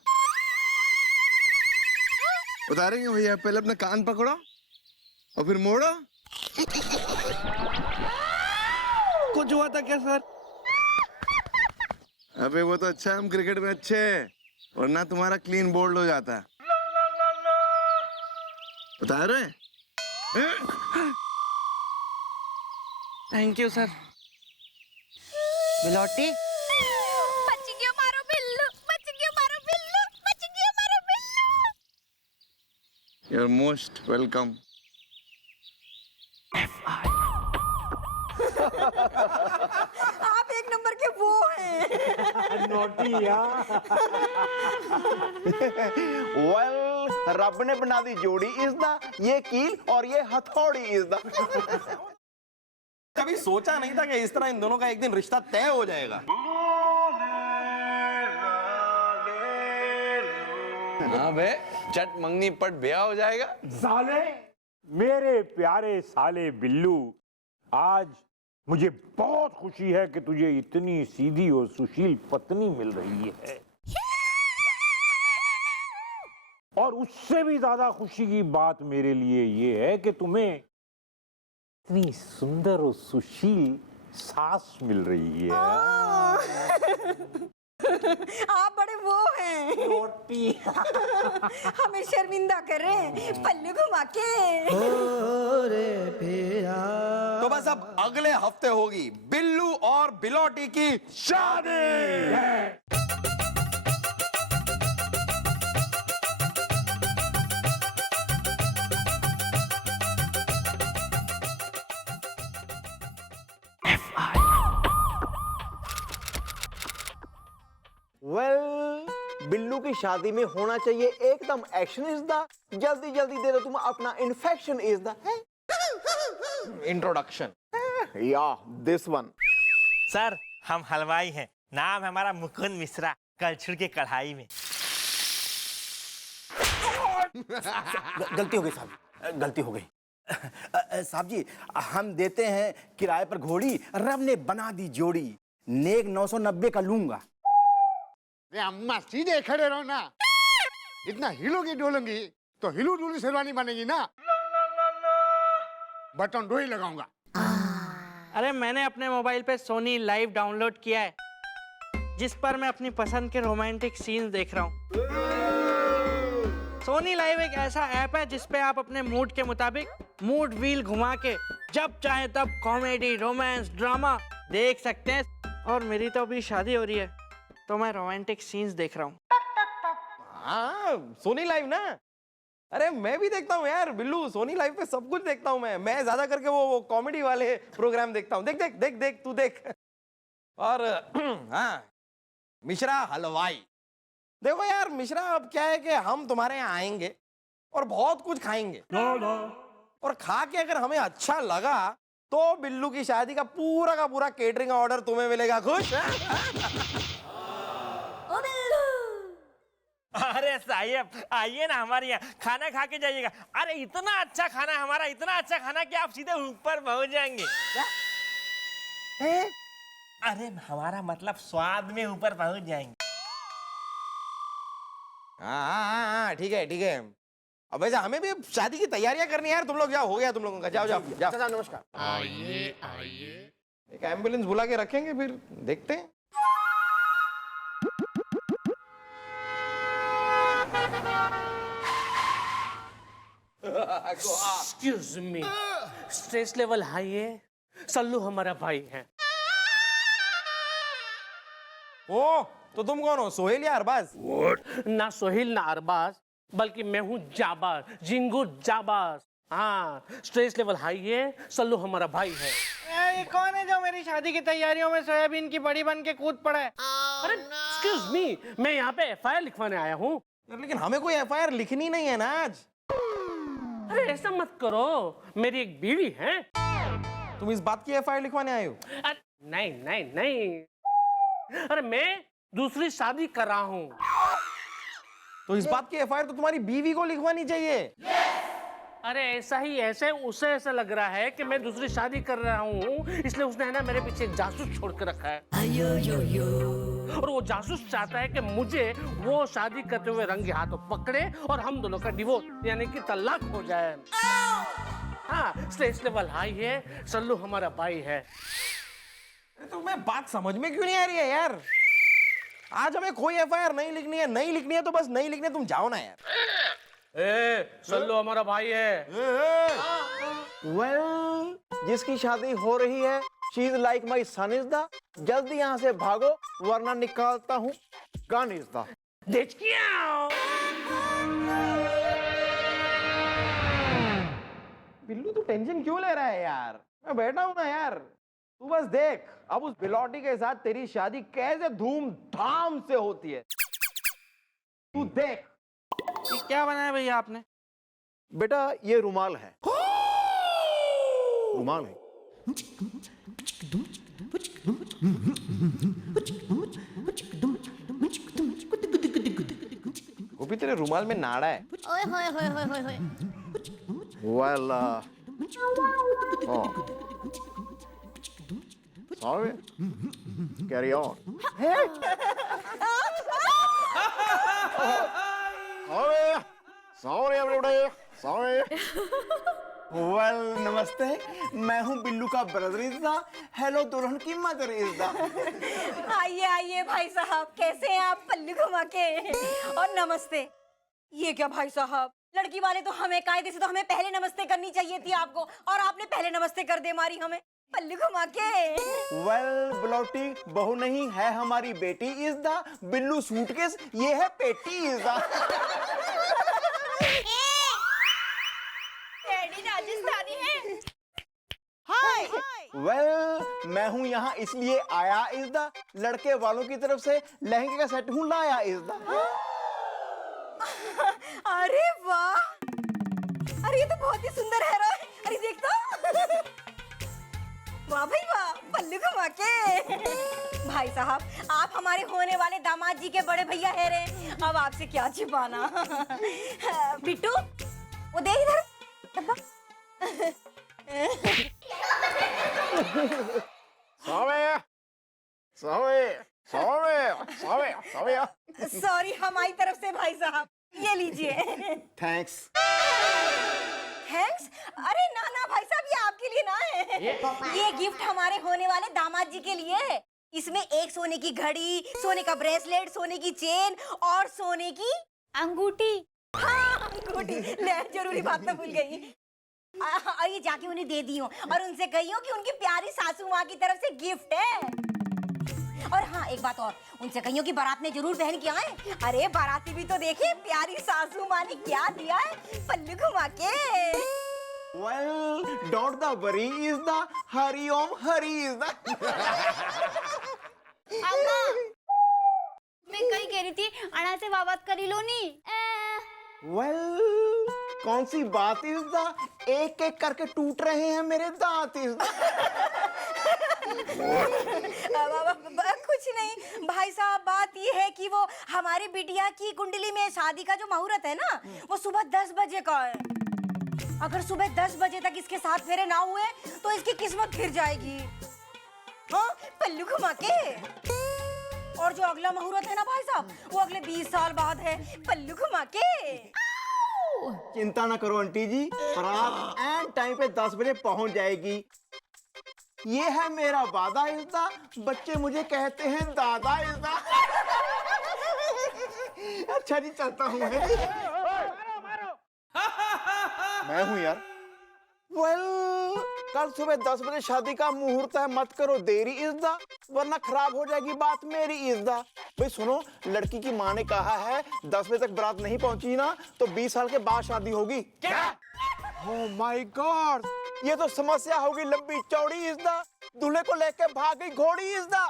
उतारेंगे भैया, पहले अपना कान पकड़ो और फिर मोड़ो। कुछ हुआ था क्या सर? अबे वो तो अच्छा है, हम क्रिकेट में अच्छे हैं, वरना तुम्हारा क्लीन बोल्ड हो जाता है। उतार रहे? Thank you sir. बिलौटी, बच गया मारो बिल्लू, बच गया मारो बिल्लू, बच गया मारो Billu. You are most welcome. आप एक नंबर के वो हैं। वेल रब ने बना दी जोड़ी इस दा, ये कील और ये हथौड़ी इस दा। कभी सोचा नहीं था कि इस तरह इन दोनों का एक दिन रिश्ता तय हो जाएगा। हाँ बे, चट मंगनी पट ब्याह हो जाएगा। साले, मेरे प्यारे साले बिल्लू, आज मुझे बहुत खुशी है कि तुझे इतनी सीधी और सुशील पत्नी मिल रही है। और उससे भी ज्यादा खुशी की बात मेरे लिए ये है कि तुम्हें इतनी सुंदर और सुशील सास मिल रही है। आप बड़े वो हैं। हमें शर्मिंदा कर रहे हैं पल्लू घुमा के। तो बस अब अगले हफ्ते होगी बिल्लू और बिलौटी की शादी। वेल बिल्लू की शादी में होना चाहिए एकदम एक्शन इज द, जल्दी जल्दी दे दो तुम अपना इन्फेक्शन इज द इंट्रोडक्शन। या दिस वन। सर हम हलवाई हैं, नाम है हमारा मुकुंद मिश्रा, कलछुल के कढ़ाई में। गलती हो गई साहब, गलती हो गई। साहब जी, हम देते हैं किराए पर घोड़ी, रब ने बना दी जोड़ी, नेक 990 का लूंगा। अम्मा सीधे खड़े रहो ना, इतना हिलोगी डोलूंगी तो हिलू डुलू शेरवानी बनेगी ना। बटन 2 ही लगाऊंगा। अरे मैंने अपने मोबाइल पे सोनी लाइव डाउनलोड किया है, जिस पर मैं अपनी पसंद के रोमांटिक सीन्स देख रहा हूँ। सोनी लाइव एक ऐसा ऐप है जिस पे आप अपने मूड के मुताबिक मूड व्हील घुमा के जब चाहे तब कॉमेडी, रोमांस, ड्रामा देख सकते हैं। और मेरी तो अभी शादी हो रही है, तो मैं रोमांटिक सीन्स देख रहा हूँ। हाँ, सोनी लाइव ना। अरे मैं भी देखता हूँ यार बिल्लू, सोनी लाइव पे सब कुछ देखता हूँ मैं ज्यादा करके वो कॉमेडी वाले प्रोग्राम देखता हूँ। देख देख देख देख तू देख। और हाँ, मिश्रा हलवाई। देखो यार मिश्रा, अब क्या है कि हम तुम्हारे यहाँ आएंगे और बहुत कुछ खाएंगे, और खा के अगर हमें अच्छा लगा तो बिल्लू की शादी का पूरा केटरिंग ऑर्डर तुम्हें मिलेगा। खुश? अरे साहिब आइए ना हमारे यहाँ, खाना खा के जाइएगा। अरे इतना अच्छा खाना है हमारा, इतना अच्छा खाना कि आप सीधे ऊपर पहुंच जाएंगे। अरे हमारा मतलब स्वाद में ऊपर पहुंच जाएंगे। हाँ ठीक है ठीक है। अब वैसे हमें भी शादी की तैयारियां करनी है यार। तुम लोग जाओ, हो गया तुम लोगों का, जाओ जाओ जाओ। नमस्कार। आइए आइए। एक एम्बुलेंस बुला के रखेंगे, फिर देखते हैं। Excuse me, stress level high है। सल्लू हमारा भाई है। ओ, तो तुम कौन हो, सोहेल या अरबाज? ना सोहेल ना अरबाज, बल्कि मैं हूँ जाबाज, जिंगू जाबाज। हाँ, स्ट्रेस लेवल हाई है। सल्लू हमारा भाई है। ये कौन है जो मेरी शादी की तैयारियों में सोयाबीन की बड़ी बन के कूद पड़ा है? अरे एक्सक्यूज मी, मैं यहाँ पे एफआईआर लिखवाने आया हूँ। लेकिन हमें कोई एफआईआर लिखनी नहीं है ना आज। अरे ऐसा मत करो, मेरी एक बीवी है। तुम इस बात की एफआईआर लिखवाने आए हो? नहीं नहीं नहीं, अरे मैं दूसरी शादी कर रहा हूँ। तो इस बात की एफआईआर तो तुम्हारी बीवी को लिखवानी चाहिए। अरे ऐसा ही, ऐसे उसे ऐसा लग रहा है कि मैं दूसरी शादी कर रहा हूँ, इसलिए उसने है ना मेरे पीछे एक जासूस छोड़ के रखा है। और वो जासूस चाहता है कि मुझे वो शादी करते हुए रंगे हाथों पकड़े और हम दोनों का डिवोर्स यानी कि तलाक हो जाए। हाँ, स्ट्रेस लेवल हाई है। सल्लू हमारा भाई है। तुम्हें बात समझ में क्यों नहीं आ रही है यार? आज हमें कोई एफआईआर नहीं लिखनी है, नहीं लिखनी है तो बस नहीं लिखनी है, तुम जाओ ना यार। सल्लू हमारा भाई है। वेल, जिसकी शादी हो रही है, she is like my son is the. जल्दी यहाँ से भागो वरना निकालता हूँ गन इज द। बिल्लू तू टेंशन क्यों ले रहा है यार? मैं बैठा हूं ना यार, तू बस देख अब उस बिलौटी के साथ तेरी शादी कैसे धूमधाम से होती है। तू देख। ये क्या बनाया भैया आपने? बेटा ये रुमाल है। रुमाल है। गोपी तेरे रुमाल में नाड़ा है। ओए होए होए होए होए होए। Well, sorry. Carry on. Sorry everybody. Sorry. Well नमस्ते, मैं हूँ बिल्लू का ब्रदर इज़दा। हेलो दुल्हन की मदर इज़दा। आइए आइए भाई साहब, कैसे हैं आप? पल्ली घुमा के। और नमस्ते। ये क्या भाई साहब, लड़की वाले तो हमें कायदे से तो हमें पहले नमस्ते करनी चाहिए थी आपको, और आपने पहले नमस्ते कर दे मारी हमें पल्ली घुमा के। वेल बिलौटी बहू नहीं है हमारी बेटी इज़दा। बिल्लू सूटकेस, ये है पेटी इज़दा। डैडी राजस्थानी है। हाय। वेल मैं हूँ यहाँ इसलिए आया इज़दा। लड़के वालों की तरफ से लहंगे का सेट हूँ लाया इज़दा। अरे वाह, अरे ये तो बहुत ही सुंदर है। अरे देख तो। वाह भाई वाह, पल्लू घुमा के। भाई साहब, आप हमारे होने वाले दामाद जी के बड़े भैया है रे, अब आपसे क्या छिपाना। बिट्टू, वो दे इधर डब्बा। सॉरी हमारी तरफ से भाई साहब, ये लीजिए। थैंक्स। थैंक्स? अरे ना ना भाई साहब, ये आपके लिए ना है। ये गिफ्ट हमारे होने वाले दामाद जी के लिए है। इसमें एक सोने की घड़ी, सोने का ब्रेसलेट, सोने की चेन और सोने की अंगूठी। हाँ, अंगूठी। ले, जरूरी बात तो भूल गई। ये जाके उन्हें दे दी हो और उनसे कही हो कि उनकी प्यारी सासू माँ की तरफ से गिफ्ट है। और हाँ, एक बात और, उनसे कहियो कि बारात में जरूर पहन के आए। अरे बाराती भी तो देखे प्यारी सासू माँ ने क्या दिया है पल्लू घुमा के। Well, don't the worry is the hurry om hurry is the। अम्मा, मैं कही कह रही थी अना से बात करी लो नी। Well, कौन सी बात इस दा? एक एक करके टूट रहे हैं मेरे दांत इस दा। कुछ नहीं भाई साहब, बात ये है कि वो हमारी बिटिया की कुंडली में शादी का जो मुहूर्त है ना, वो सुबह 10 बजे का है। अगर सुबह 10 बजे तक इसके 7 फेरे ना हुए तो इसकी किस्मत फिर जाएगी। हाँ, पल्लू घुमा के। और जो अगला मुहूर्त है ना भाई साहब, वो अगले 20 साल बाद है। पल्लू घुमा के। चिंता ना करो आंटी जी, बारात एंड टाइम पे 10 बजे पहुंच जाएगी। ये है मेरा वादा इज़्दा, बच्चे मुझे कहते हैं दादा इज़्दा। अच्छा जी, चलता हूँ मैं हूँ यार। कल सुबह 10 बजे शादी का मुहूर्त है, मत करो देरी इज़्दा, वरना खराब हो जाएगी बात मेरी इज़्दा। भाई सुनो, लड़की की माँ ने कहा है 10 बजे तक बारात नहीं पहुंची ना तो 20 साल के बाद शादी होगी। क्या? ओह माय गॉड, ये तो समस्या होगी लंबी चौड़ी इज़्दा। दूल्हे को लेके भाग गई घोड़ी इज़्दा।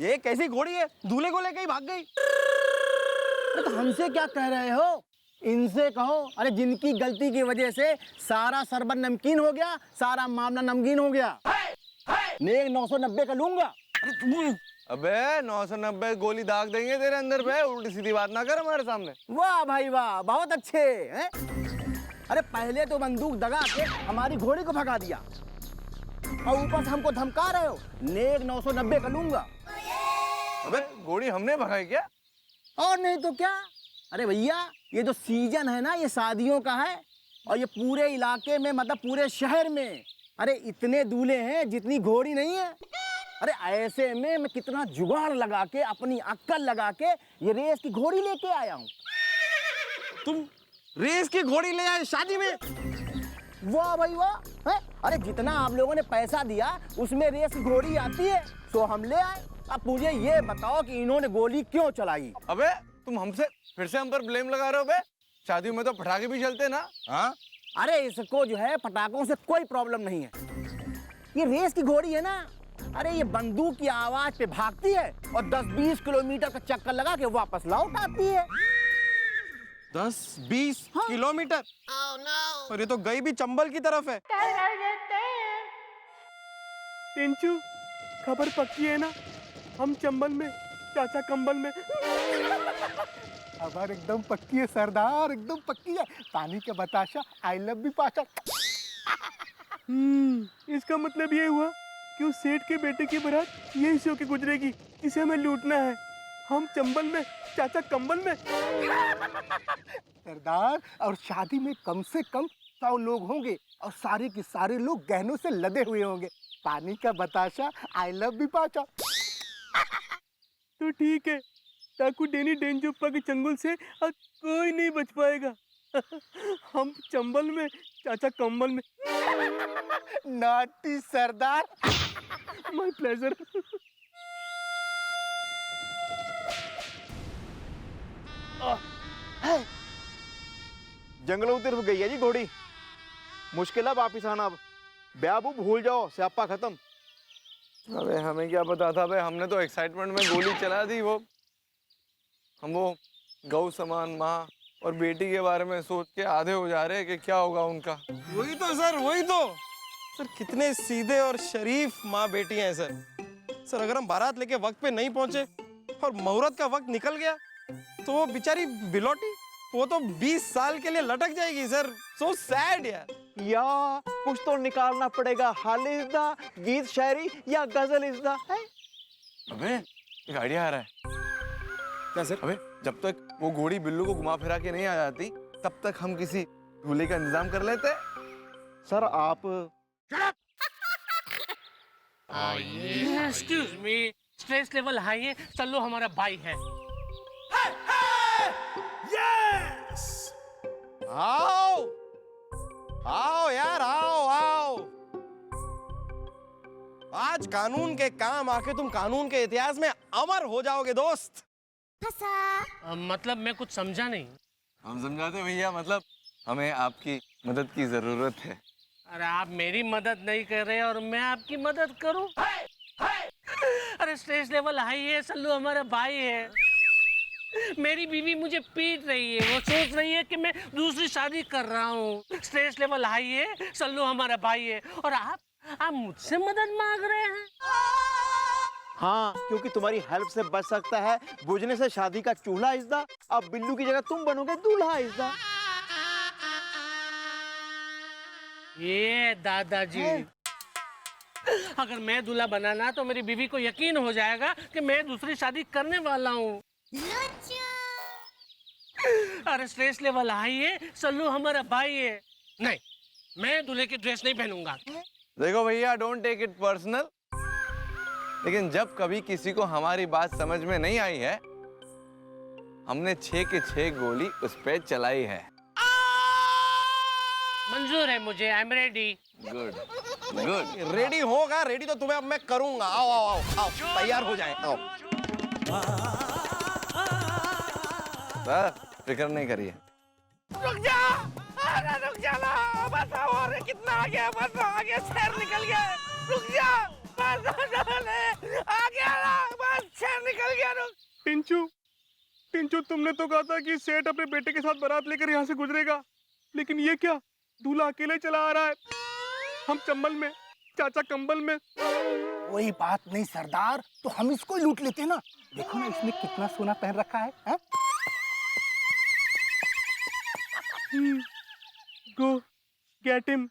ये कैसी घोड़ी है, दूल्हे को लेके ही भाग गई? तो हमसे क्या कह रहे हो? इनसे कहो। अरे जिनकी गलती की वजह से सारा शरबत नमकीन हो गया, सारा मामला नमकीन हो गया। नेक 990 का लूंगा। अबे 990 गोली दाग देंगे तेरे अंदर पे, उल्टी सीधी बात ना कर हमारे सामने। वाह भाई वाह, बहुत अच्छे हैं। अरे पहले तो बंदूक दगा के हमारी घोड़ी को भगा दिया और ऊपर से हमको धमका रहे हो। नेक 990 का लूंगा। अबे घोड़ी हमने भगाई क्या? और नहीं तो क्या। अरे भैया, ये जो सीजन है ना, ये शादियों का है और ये पूरे इलाके में, मतलब पूरे शहर में, अरे इतने दूल्हे हैं जितनी घोड़ी नहीं है। अरे ऐसे में मैं कितना जुगाड़ लगा के, अपनी अक्ल लगा के ये रेस की घोड़ी लेके आया हूँ। तुम रेस की घोड़ी ले आए शादी में? वाह भाई वाह है? अरे जितना आप लोगों ने पैसा दिया उसमें रेस की घोड़ी आती है, तो हम ले आए। अब मुझे ये बताओ कि इन्होंने गोली क्यों चलाई? अबे तुम हमसे फिर से हम पर ब्लेम लगा रहे हो बे? शादियों में तो पटाखे भी चलते ना। हाँ, अरे इसको जो है पटाखों से कोई प्रॉब्लम नहीं है। ये रेस की घोड़ी है ना, अरे ये बंदूक की आवाज पे भागती है और 10-20 किलोमीटर का चक्कर लगा के वापस लौट आती है। 10-20 किलोमीटर? और ये तो गई भी चंबल की तरफ है। पिंचू, खबर पक्की है ना? हम चंबल में, चाचा कंबल में। खबर एकदम पक्की है सरदार, एकदम पक्की है। पानी के बताशा, आई लव यू पाशा। इसका मतलब ये हुआ कि उस सेठ के बेटे की बारात यही से होके गुजरेगी, जिसे हमें लूटना है। हम चंबल में, चाचा कंबल में। सरदार, और शादी में कम से कम 100 लोग होंगे और सारे के सारे लोग गहनों से लदे हुए होंगे। पानी का बताशा, आई लव यू पाशा। तो ठीक है, टाकू डेनी डेंजोप्पा के चंगुल से अब कोई नहीं बच पाएगा। हम चंबल में, चाचा कंबल में। Naughty Sardar. My pleasure. जंगलों की तरफ गई है जी घोड़ी। मुश्किल है वापिस आना। अब ब्याबू भूल जाओ, स्यापा खत्म। अबे हमें क्या पता था बे, हमने तो एक्साइटमेंट में गोली चला दी। हम वो गौ समान माँ और बेटी के बारे में सोच के आधे हो जा रहे हैं कि क्या होगा उनका। वही तो सर, वही तो सर, कितने सीधे और शरीफ माँ बेटी हैं सर। अगर हम बारात लेके वक्त पे नहीं पहुंचे और मुहूर्त का वक्त निकल गया तो वो बेचारी बिलोटी, वो तो 20 साल के लिए लटक जाएगी सर। सो सैड यार। या कुछ तो निकालना पड़ेगा। हाल इज़्दा, गीत शायरी या गजल इज़्दा है। अबे एक आइडिया आ रहा है। क्या सर? अबे जब तक वो घोड़ी बिल्लू को घुमा फिरा के नहीं आ जाती, तब तक हम किसी दूल्हे का इंतजाम कर लेते। सर आप excuse me, stress level high है, चलो हमारा भाई है। आओ आओ यार, आओ आओ। आज कानून के काम आके तुम कानून के इतिहास में अमर हो जाओगे दोस्त। मतलब मैं कुछ समझा नहीं। हम समझाते भैया, मतलब हमें आपकी मदद की जरूरत है। अरे आप मेरी मदद नहीं कर रहे और मैं आपकी मदद करूं? अरे स्ट्रेस लेवल हाई है, सल्लू हमारा भाई है। मेरी बीवी मुझे पीट रही है, वो सोच रही है कि मैं दूसरी शादी कर रहा हूँ। स्ट्रेस लेवल हाई है, सल्लू हमारा भाई है और आप मुझसे मदद मांग रहे हैं। हाँ, क्योंकि तुम्हारी हेल्प से बच सकता है बुझने से शादी का चूल्हा इज़्दा। अब बिल्लू की जगह तुम बनोगे दूल्हा इज़्दा। ये दादाजी, अगर मैं दूल्हा बनाना तो मेरी बीवी को यकीन हो जाएगा कि मैं दूसरी शादी करने वाला हूँ। अरे स्ट्रेस लेवल हाई है, सल्लू हमारा भाई है। नहीं, मैं दूल्हे की ड्रेस नहीं पहनूंगा। देखो भैया, डोंट टेक इट पर्सनल, लेकिन जब कभी किसी को हमारी बात समझ में नहीं आई है, हमने 6 के 6 गोली उस पे चलाई है। मंजूर है मुझे, I am ready. Good good. Ready होगा, रेडी तो तुम्हें अब मैं करूंगा। आओ आओ आओ आओ, तैयार हो जाए। आओ। सर फिक्र नहीं करिए। रुक जा, अरे रुक जा ना, बस और कितना आ गया, बस आ गया, शहर निकल गया, रुक जा, बस आ गया ना, बस शहर निकल गया, रुक। टिंचू, टिंचू, तुमने तो कहा था कि सेठ अपने बेटे के साथ बारात लेकर यहाँ से गुजरेगा, लेकिन ये क्या, दूल्हा अकेले चला आ रहा है। हम चंबल में, चाचा कंबल में। कोई बात नहीं सरदार, तो हम इसको लूट लेते ना। देखो ना इसने कितना सोना पहन रखा है? गो गेट हिम।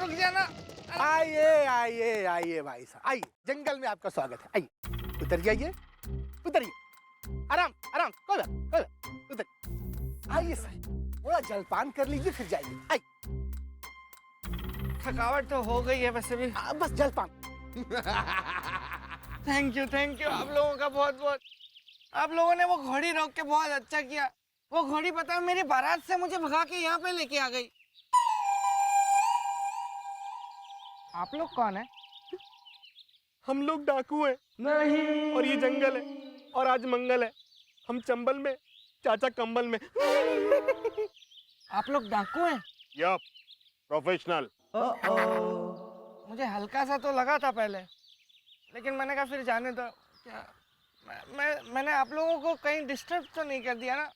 रुक जाना। आइए आइए आइए भाई साहब, आइए, जंगल में आपका स्वागत है। आइए, उतर जाइए, उतरिए, आराम आराम, कोई बात, उतर। आइए सर, थोड़ा जलपान कर लीजिए फिर जाइए। आइए। थकावट तो हो गई है वैसे भी। बस जलपान। थैंक यू आप लोगों का बहुत बहुत। आप लोगों ने वो घोड़ी रोक के बहुत अच्छा किया। वो घोड़ी पता है मेरी बारात से मुझे भगा के यहाँ पे लेके आ गई। आप लोग कौन है? हम लोग डाकू हैं। नहीं। और ये जंगल है, और आज मंगल है। हम चंबल में, चाचा कंबल में। आप लोग डाकू हैं? Yup, professional. मुझे हल्का सा तो लगा था पहले, लेकिन मैंने कहा फिर जाने दो। क्या मैंने आप लोगों को कहीं डिस्टर्ब तो नहीं कर दिया ना?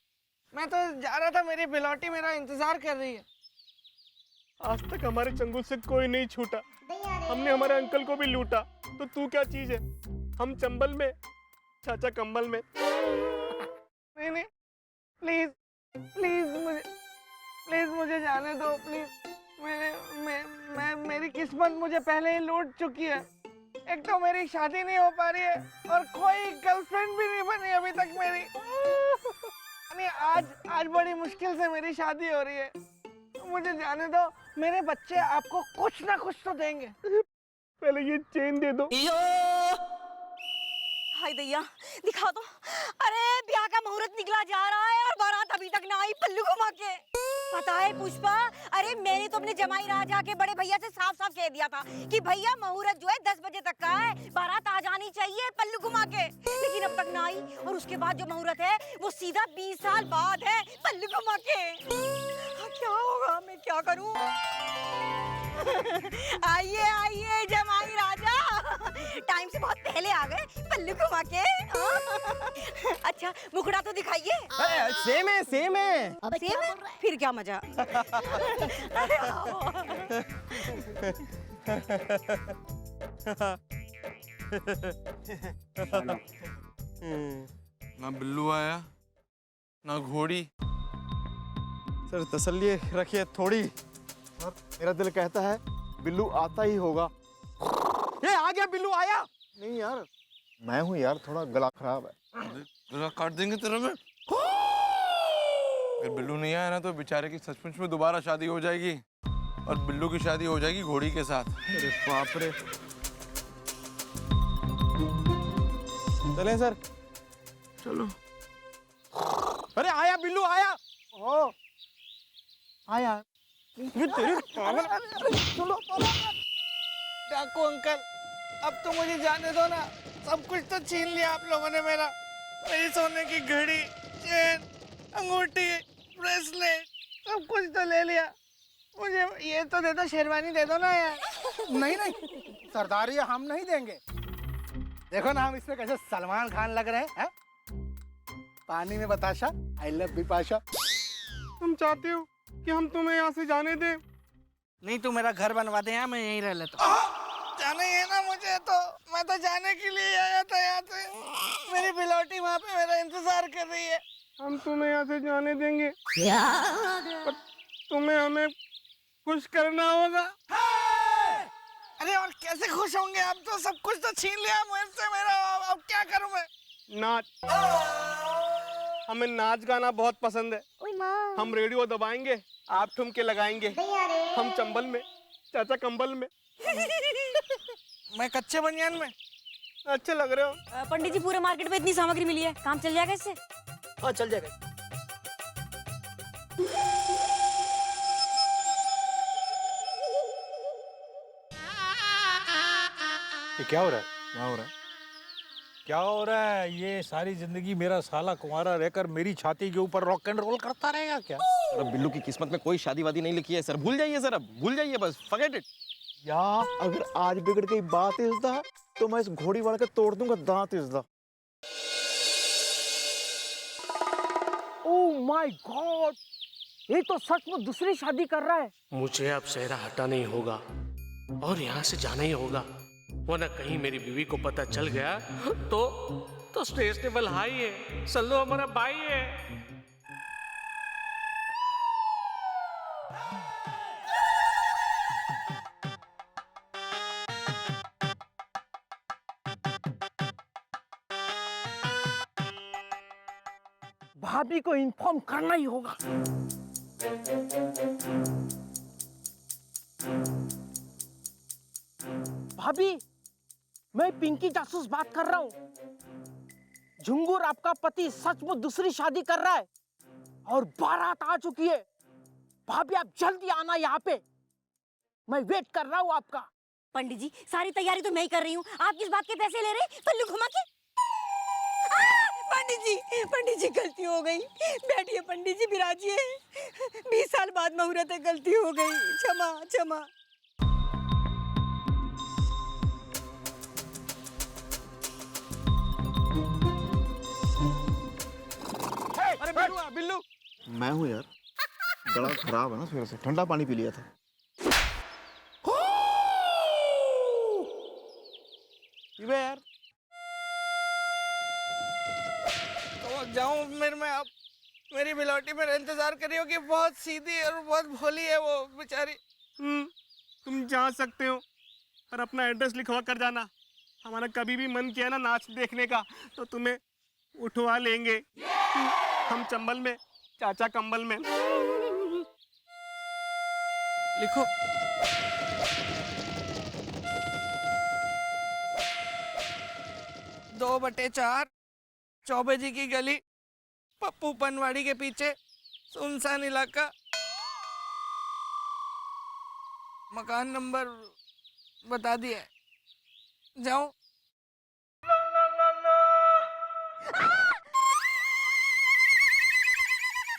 मैं तो जा रहा था, मेरी बिलौटी मेरा इंतजार कर रही है। आज तक हमारे चंगुल से कोई नहीं छूटा। हमने हमारे अंकल को भी लूटा, तो तू क्या चीज है? हम चंबल में, चाचा कंबल में। नहीं, प्लीज मुझे जाने दो, प्लीज। मेरी किस्मत मुझे पहले ही लूट चुकी है। एक तो मेरी शादी नहीं हो पा रही है, और कोई गर्लफ्रेंड भी नहीं बनी अभी तक मेरी। आज बड़ी मुश्किल से मेरी शादी हो रही है। मुझे जाने दो, मेरे बच्चे आपको कुछ ना कुछ तो देंगे। पहले ये चेन दे दो। हाय दैया, दिखा दो। अरे ब्याह का मुहूर्त निकला जा रहा है और बारात अभी तक ना आई, पल्लू घुमा के। पता है पुष्पा, अरे मैंने तो अपने जमाई राजा के बड़े भैया से साफ साफ कह दिया था कि भैया मुहूर्त जो है 10 बजे तक का है, बारात आ जानी चाहिए पल्लू घुमा के। लेकिन अब तक ना आई, और उसके बाद जो मुहूर्त है वो सीधा 20 साल बाद है, पल्लू घुमा के। क्या होगा, मैं क्या करूं? आइए आइए जमाई राजा, टाइम से बहुत पहले आ गए, पल्लू घुमा के। अच्छा मुखड़ा तो दिखाइए। सेम है, सेम है। सेम है? फिर क्या मजा। अरे आओ। ना बिल्लू आया, ना घोड़ी। सर तसल्ली रखिए थोड़ी। मेरा दिल कहता है बिल्लू आता ही होगा। ये आ गया, बिल्लू आया। नहीं यार, मैं हूँ यार, थोड़ा गला खराब है। तेरा काट देंगे तेरा में। अगर बिल्लू नहीं आया ना तो बेचारे की सचमुच में दोबारा शादी हो जाएगी, और बिल्लू की शादी हो जाएगी घोड़ी के साथ। अरे बाप रे। चलें सर? चलो। अरे आया बिल्लू, आया। ओ, आया। ये तेरे पागल। डाकू अंकल, अब तो मुझे जाने दो ना। सब कुछ तो छीन लिया आप लोगों ने मेरा। मेरी सोने की घड़ी, चेन, अंगूठी, ब्रेसलेट, सब कुछ तो ले लिया। मुझे ये तो दे दो, शेरवानी दे दो ना यार। नहीं नहीं सरदार, ये हम नहीं देंगे। देखो ना हम इसमें कैसे सलमान खान लग रहे हैं। पानी में बताशा, आई लव बिपाशा। तुम चाहते हो कि हम तुम्हें यहाँ से जाने दें? नहीं तो मेरा घर बनवा दे यहाँ, मैं यहीं रह लेता हूँ। जाना ही है ना मुझे तो, मैं तो जाने के लिए आया था यहाँ से। मेरी बिलौटी वहाँ पे मेरा इंतजार कर रही है। हम तुम्हें यहाँ से जाने देंगे, पर तुम्हें हमें खुश करना होगा। अरे और कैसे खुश होंगे आप? तो सब कुछ तो छीन लिया मुझसे मेरा। अब क्या करूँ मैं? नाच। हमें नाच गाना बहुत पसंद है। हम रेडियो दबाएंगे, आप ठुमके लगाएंगे। हम चंबल में, चाचा कंबल में। मैं कच्चे बनियान में। अच्छे लग रहे हो। पंडित जी पूरे मार्केट में इतनी सामग्री मिली है, काम चल जाएगा इससे? हाँ चल जाएगा। ये क्या हो रहा है? क्या हो रहा है? क्या हो रहा है? ये सारी जिंदगी मेरा साला कुंवारा रहकर मेरी छाती के ऊपर रॉक एंड रोल करता रहेगा क्या? अरे बिल्लू की किस्मत में कोई शादी वादी नहीं लिखी है सर, भूल जाइए सर, अब भूल जाइए बस, फॉरगेट इट। या अगर आज बिगड़ गई बात इज्दा, तो मैं इस घोड़ी वाले के तोड़ दूंगा दांत इज्दा। ओह माय गॉड, ये तो सच में दूसरी शादी कर रहा है। मुझे अब शहरा हटाना ही होगा और यहाँ से जाना ही होगा, वरना कहीं मेरी बीवी को पता चल गया तो स्टेज टेबल हाई है, सल्लू हमारा भाई है। भाभी को इन्फॉर्म करना ही होगा। भाभी, मैं पिंकी जासूस बात कर रहा हूँ। झुंगुर आपका पति सचमुच दूसरी शादी कर रहा है और बारात आ चुकी है। भाभी आप जल्दी आना यहाँ पे, मैं वेट कर रहा हूँ आपका। पंडित जी सारी तैयारी तो मैं ही कर रही हूँ, आप किस बात के पैसे ले रहे? पल्लू घुमा के। पंडित जी गलती हो गई, बैठिए पंडित जी, विराजिए। 20 साल बाद मुहूर्त है, गलती हो गई, क्षमा क्षमा। अरे बिल्लू, बिल्लू। मैं हूँ यार, गला खराब है ना, फिर से ठंडा पानी पी लिया था। यार तो जाऊं फिर मैं अब? मेरी बिलौटी मेरा इंतजार करी होगी, बहुत सीधी और बहुत भोली है वो बेचारी। तुम जा सकते हो, पर अपना एड्रेस लिखवा कर जाना। हमारा कभी भी मन किया ना नाच देखने का, तो तुम्हें उठवा लेंगे। हम चंबल में, चाचा कंबल में। लिखो। दो बटे 4, चौबे जी की गली, पप्पू पनवाड़ी के पीछे, सुनसान इलाका, मकान नंबर बता दिया है। जाओ।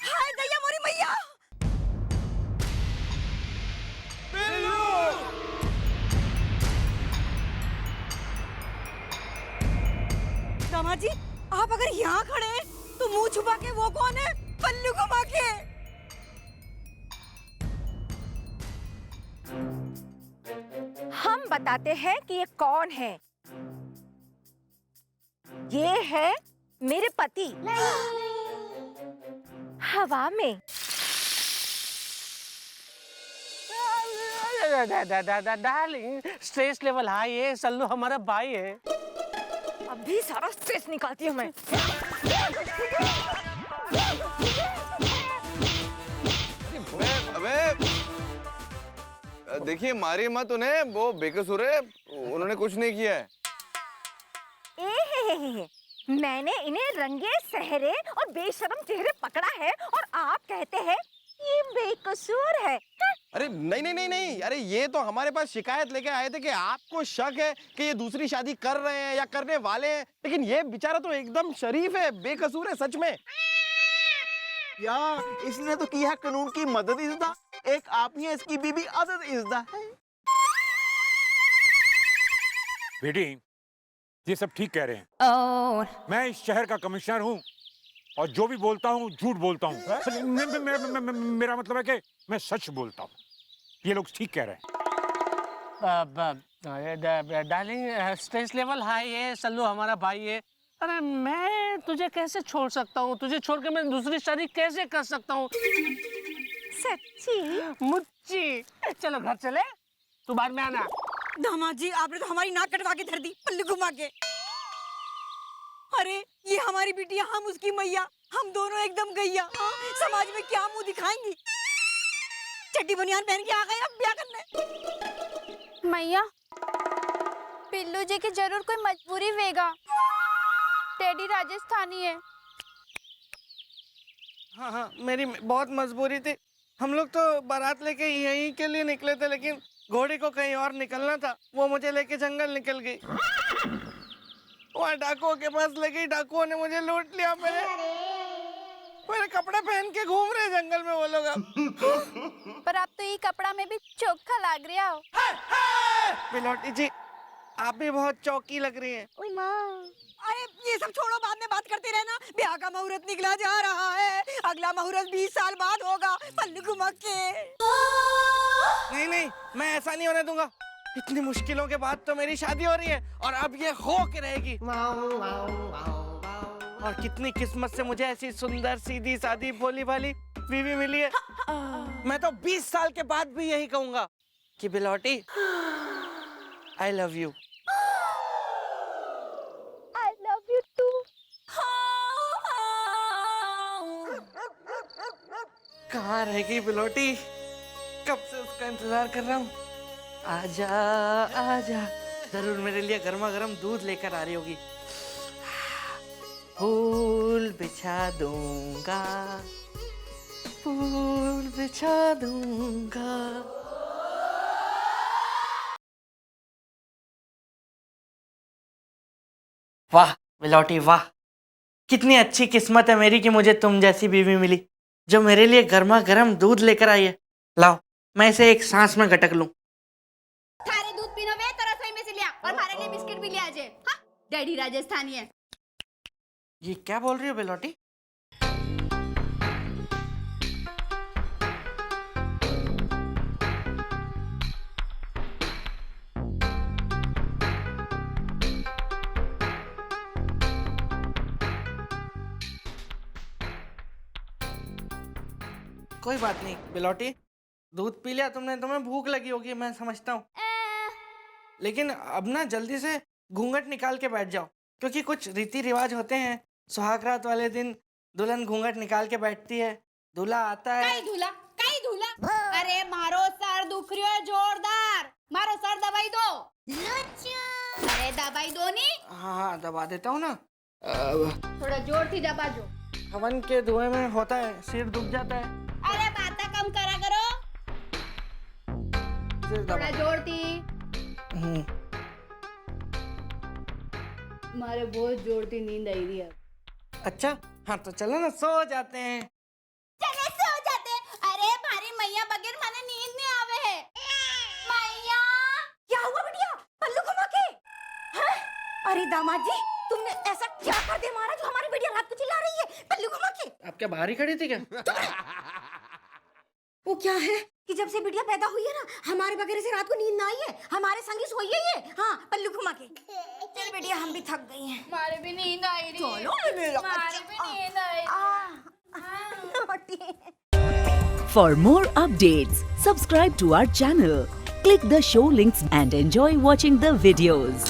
हाय गैया मोरी मैया। दामाद जी आप अगर यहाँ खड़े हैं तो मुंह छुपा के वो कौन है? पल्लू घुमा के। हम बताते हैं कि ये कौन है। ये है मेरे पति, हवा में। डार्लिंग, स्ट्रेस लेवल हाई है, सल्लू हमारा भाई है। अभी सारा स्ट्रेस निकालती हूँ मैं। अबे देखिए, मारिए मत उन्हें, वो बेकसूर है, उन्होंने कुछ नहीं किया है। मैंने इन्हें रंगे सहरे और बेशर्म चेहरे पकड़ा है और आप कहते हैं ये बेकसूर है। अरे नहीं नहीं नहीं नहीं, अरे ये तो हमारे पास शिकायत लेके आए थे कि आपको शक है कि ये दूसरी शादी कर रहे हैं या करने वाले हैं, लेकिन ये बेचारा तो एकदम शरीफ है, बेकसूर है सच में। या इसने तो किया कानून की मदद इज्दा, एक आप ही है इसकी बीबी आदत इज्दा है। बेटी, ये सब ठीक कह रहे हैं। मैं इस शहर का कमिश्नर हूँ और जो भी बोलता हूँ झूठ बोलता हूँ। मेरा मतलब है कि मैं सच बोलता हूँ। ये लोग ठीक कह रहे हैं। डार्लिंग, स्ट्रेस लेवल हाई है, सल्लू हमारा भाई है। अरे मैं तुझे कैसे छोड़ सकता हूँ? तुझे छोड़ के मैं दूसरी शादी कैसे कर सकता हूँ? सच्ची मुच्ची। चलो घर चले, तू बाद में आना। दामाद जी आपने तो हमारी नाक कटवा के धर दी, पल्लू घुमा के। अरे ये हमारी बिटिया, हम उसकी मैया, हम दोनों एकदम गैया। हाँ, समाज में क्या मुंह दिखाएंगी? चड्डी बनियान पहन के आ गए अब ब्याह करने। मैया, पिल्लू जी की जरूर कोई मजबूरी वेगा। डैडी राजस्थानी है। हाँ हाँ, मेरी बहुत मजबूरी थी। हम लोग तो बारात लेके यहीं के लिए निकले थे, लेकिन घोड़ी को कहीं और निकलना था। वो मुझे लेके जंगल निकल गई। वहाँ डाकुओं के पास लगी, डाकुओं ने मुझे लूट लिया। मेरे कपड़े पहन के घूम रहे जंगल में वो लोग अब। पर आप तो ये कपड़ा में भी चोखा लग रहा हो। बिलोटी जी, आप भी बहुत चौकी लग रही हैं। अरे ये सब छोड़ो, बाद में बात करते रहना। ब्याह का मुहूर्त निकला जा रहा है। अगला मुहूर्त 20 साल बाद होगा। पल्लू घुमा के। नहीं नहीं, मैं ऐसा नहीं होने दूंगा। इतनी मुश्किलों के बाद तो मेरी शादी हो रही है, और अब ये हो के रहेगी। और कितनी किस्मत से मुझे ऐसी सुंदर सीधी सादी भोली भाली बीवी मिली है। मैं तो 20 साल के बाद भी यही कहूंगा कि बिलोटी, I love you. I love you too. कहाँ रहेगी बिलोटी? कब से उसका इंतजार कर रहा हूँ। आजा आजा, जरूर मेरे लिए गर्मा गर्म दूध लेकर आ रही होगी। फूल बिछा दूंगा, फूल बिछा दूंगा। वाह बिलोटी वाह, कितनी अच्छी किस्मत है मेरी कि मुझे तुम जैसी बीवी मिली, जो मेरे लिए गर्मा गर्म दूध लेकर आई है। लाओ, मैं इसे एक सांस में गटक लूं। थारे दूध पीनो वे तो रसोई में से लिया, और हमारे लिए बिस्किट भी लिया जे। हाँ, डैडी राजस्थानी है। ये क्या बोल रही हो बिलोटी? कोई बात नहीं बिलोटी, दूध पी लिया तुमने, तुम्हें भूख लगी होगी, मैं समझता हूँ। लेकिन अब ना जल्दी से घूंघट निकाल के बैठ जाओ, क्योंकि कुछ रीति रिवाज होते हैं। सुहागरात वाले दिन दुल्हन घूंघट निकाल के बैठती है, दूल्हा आता है। कई दूल्हा, कई दूल्हा। अरे मारो सर दुख रही है जोरदार, मारो सर दवाई दो। अरे दवाई दो नी। हाँ हाँ, दबा देता हूँ ना। थोड़ा जोर थी दबा जो। हवन के धुएं में होता है, सिर दुख जाता है। अरे बातें कम करा करो, सिर थोड़ा दबा। जोर थी। मारे बहुत जोर थी, नींद आई रही है। अच्छा हाँ, तो चलो ना सो जाते हैं। चले सो जाते। अरे भारी मैया बगैर माने नींद नहीं आवे है। मैया, क्या हुआ बिटिया? पल्लू घुमा के? हैं? अरे दामाद जी, तुमने ऐसा क्या कर दिया मारा जो हमारी बेटिया रात को चिल्ला रही है? पल्लू घुमा के? आप क्या बाहर ही खड़ी थी क्या? वो क्या है कि जब से बिटिया पैदा हुई है ना, हमारे बगैर से रात को नींद ना आई है। हमारे संगी सोई है ये। हाँ, पल्लू घुमा के। चल बेटिया, हम भी थक गई हैं। मारे भी नींद आई रही है। चलो मेरा मारे भी नींद आई रही है। For more updates, subscribe to our channel, click the show links and enjoy watching the videos.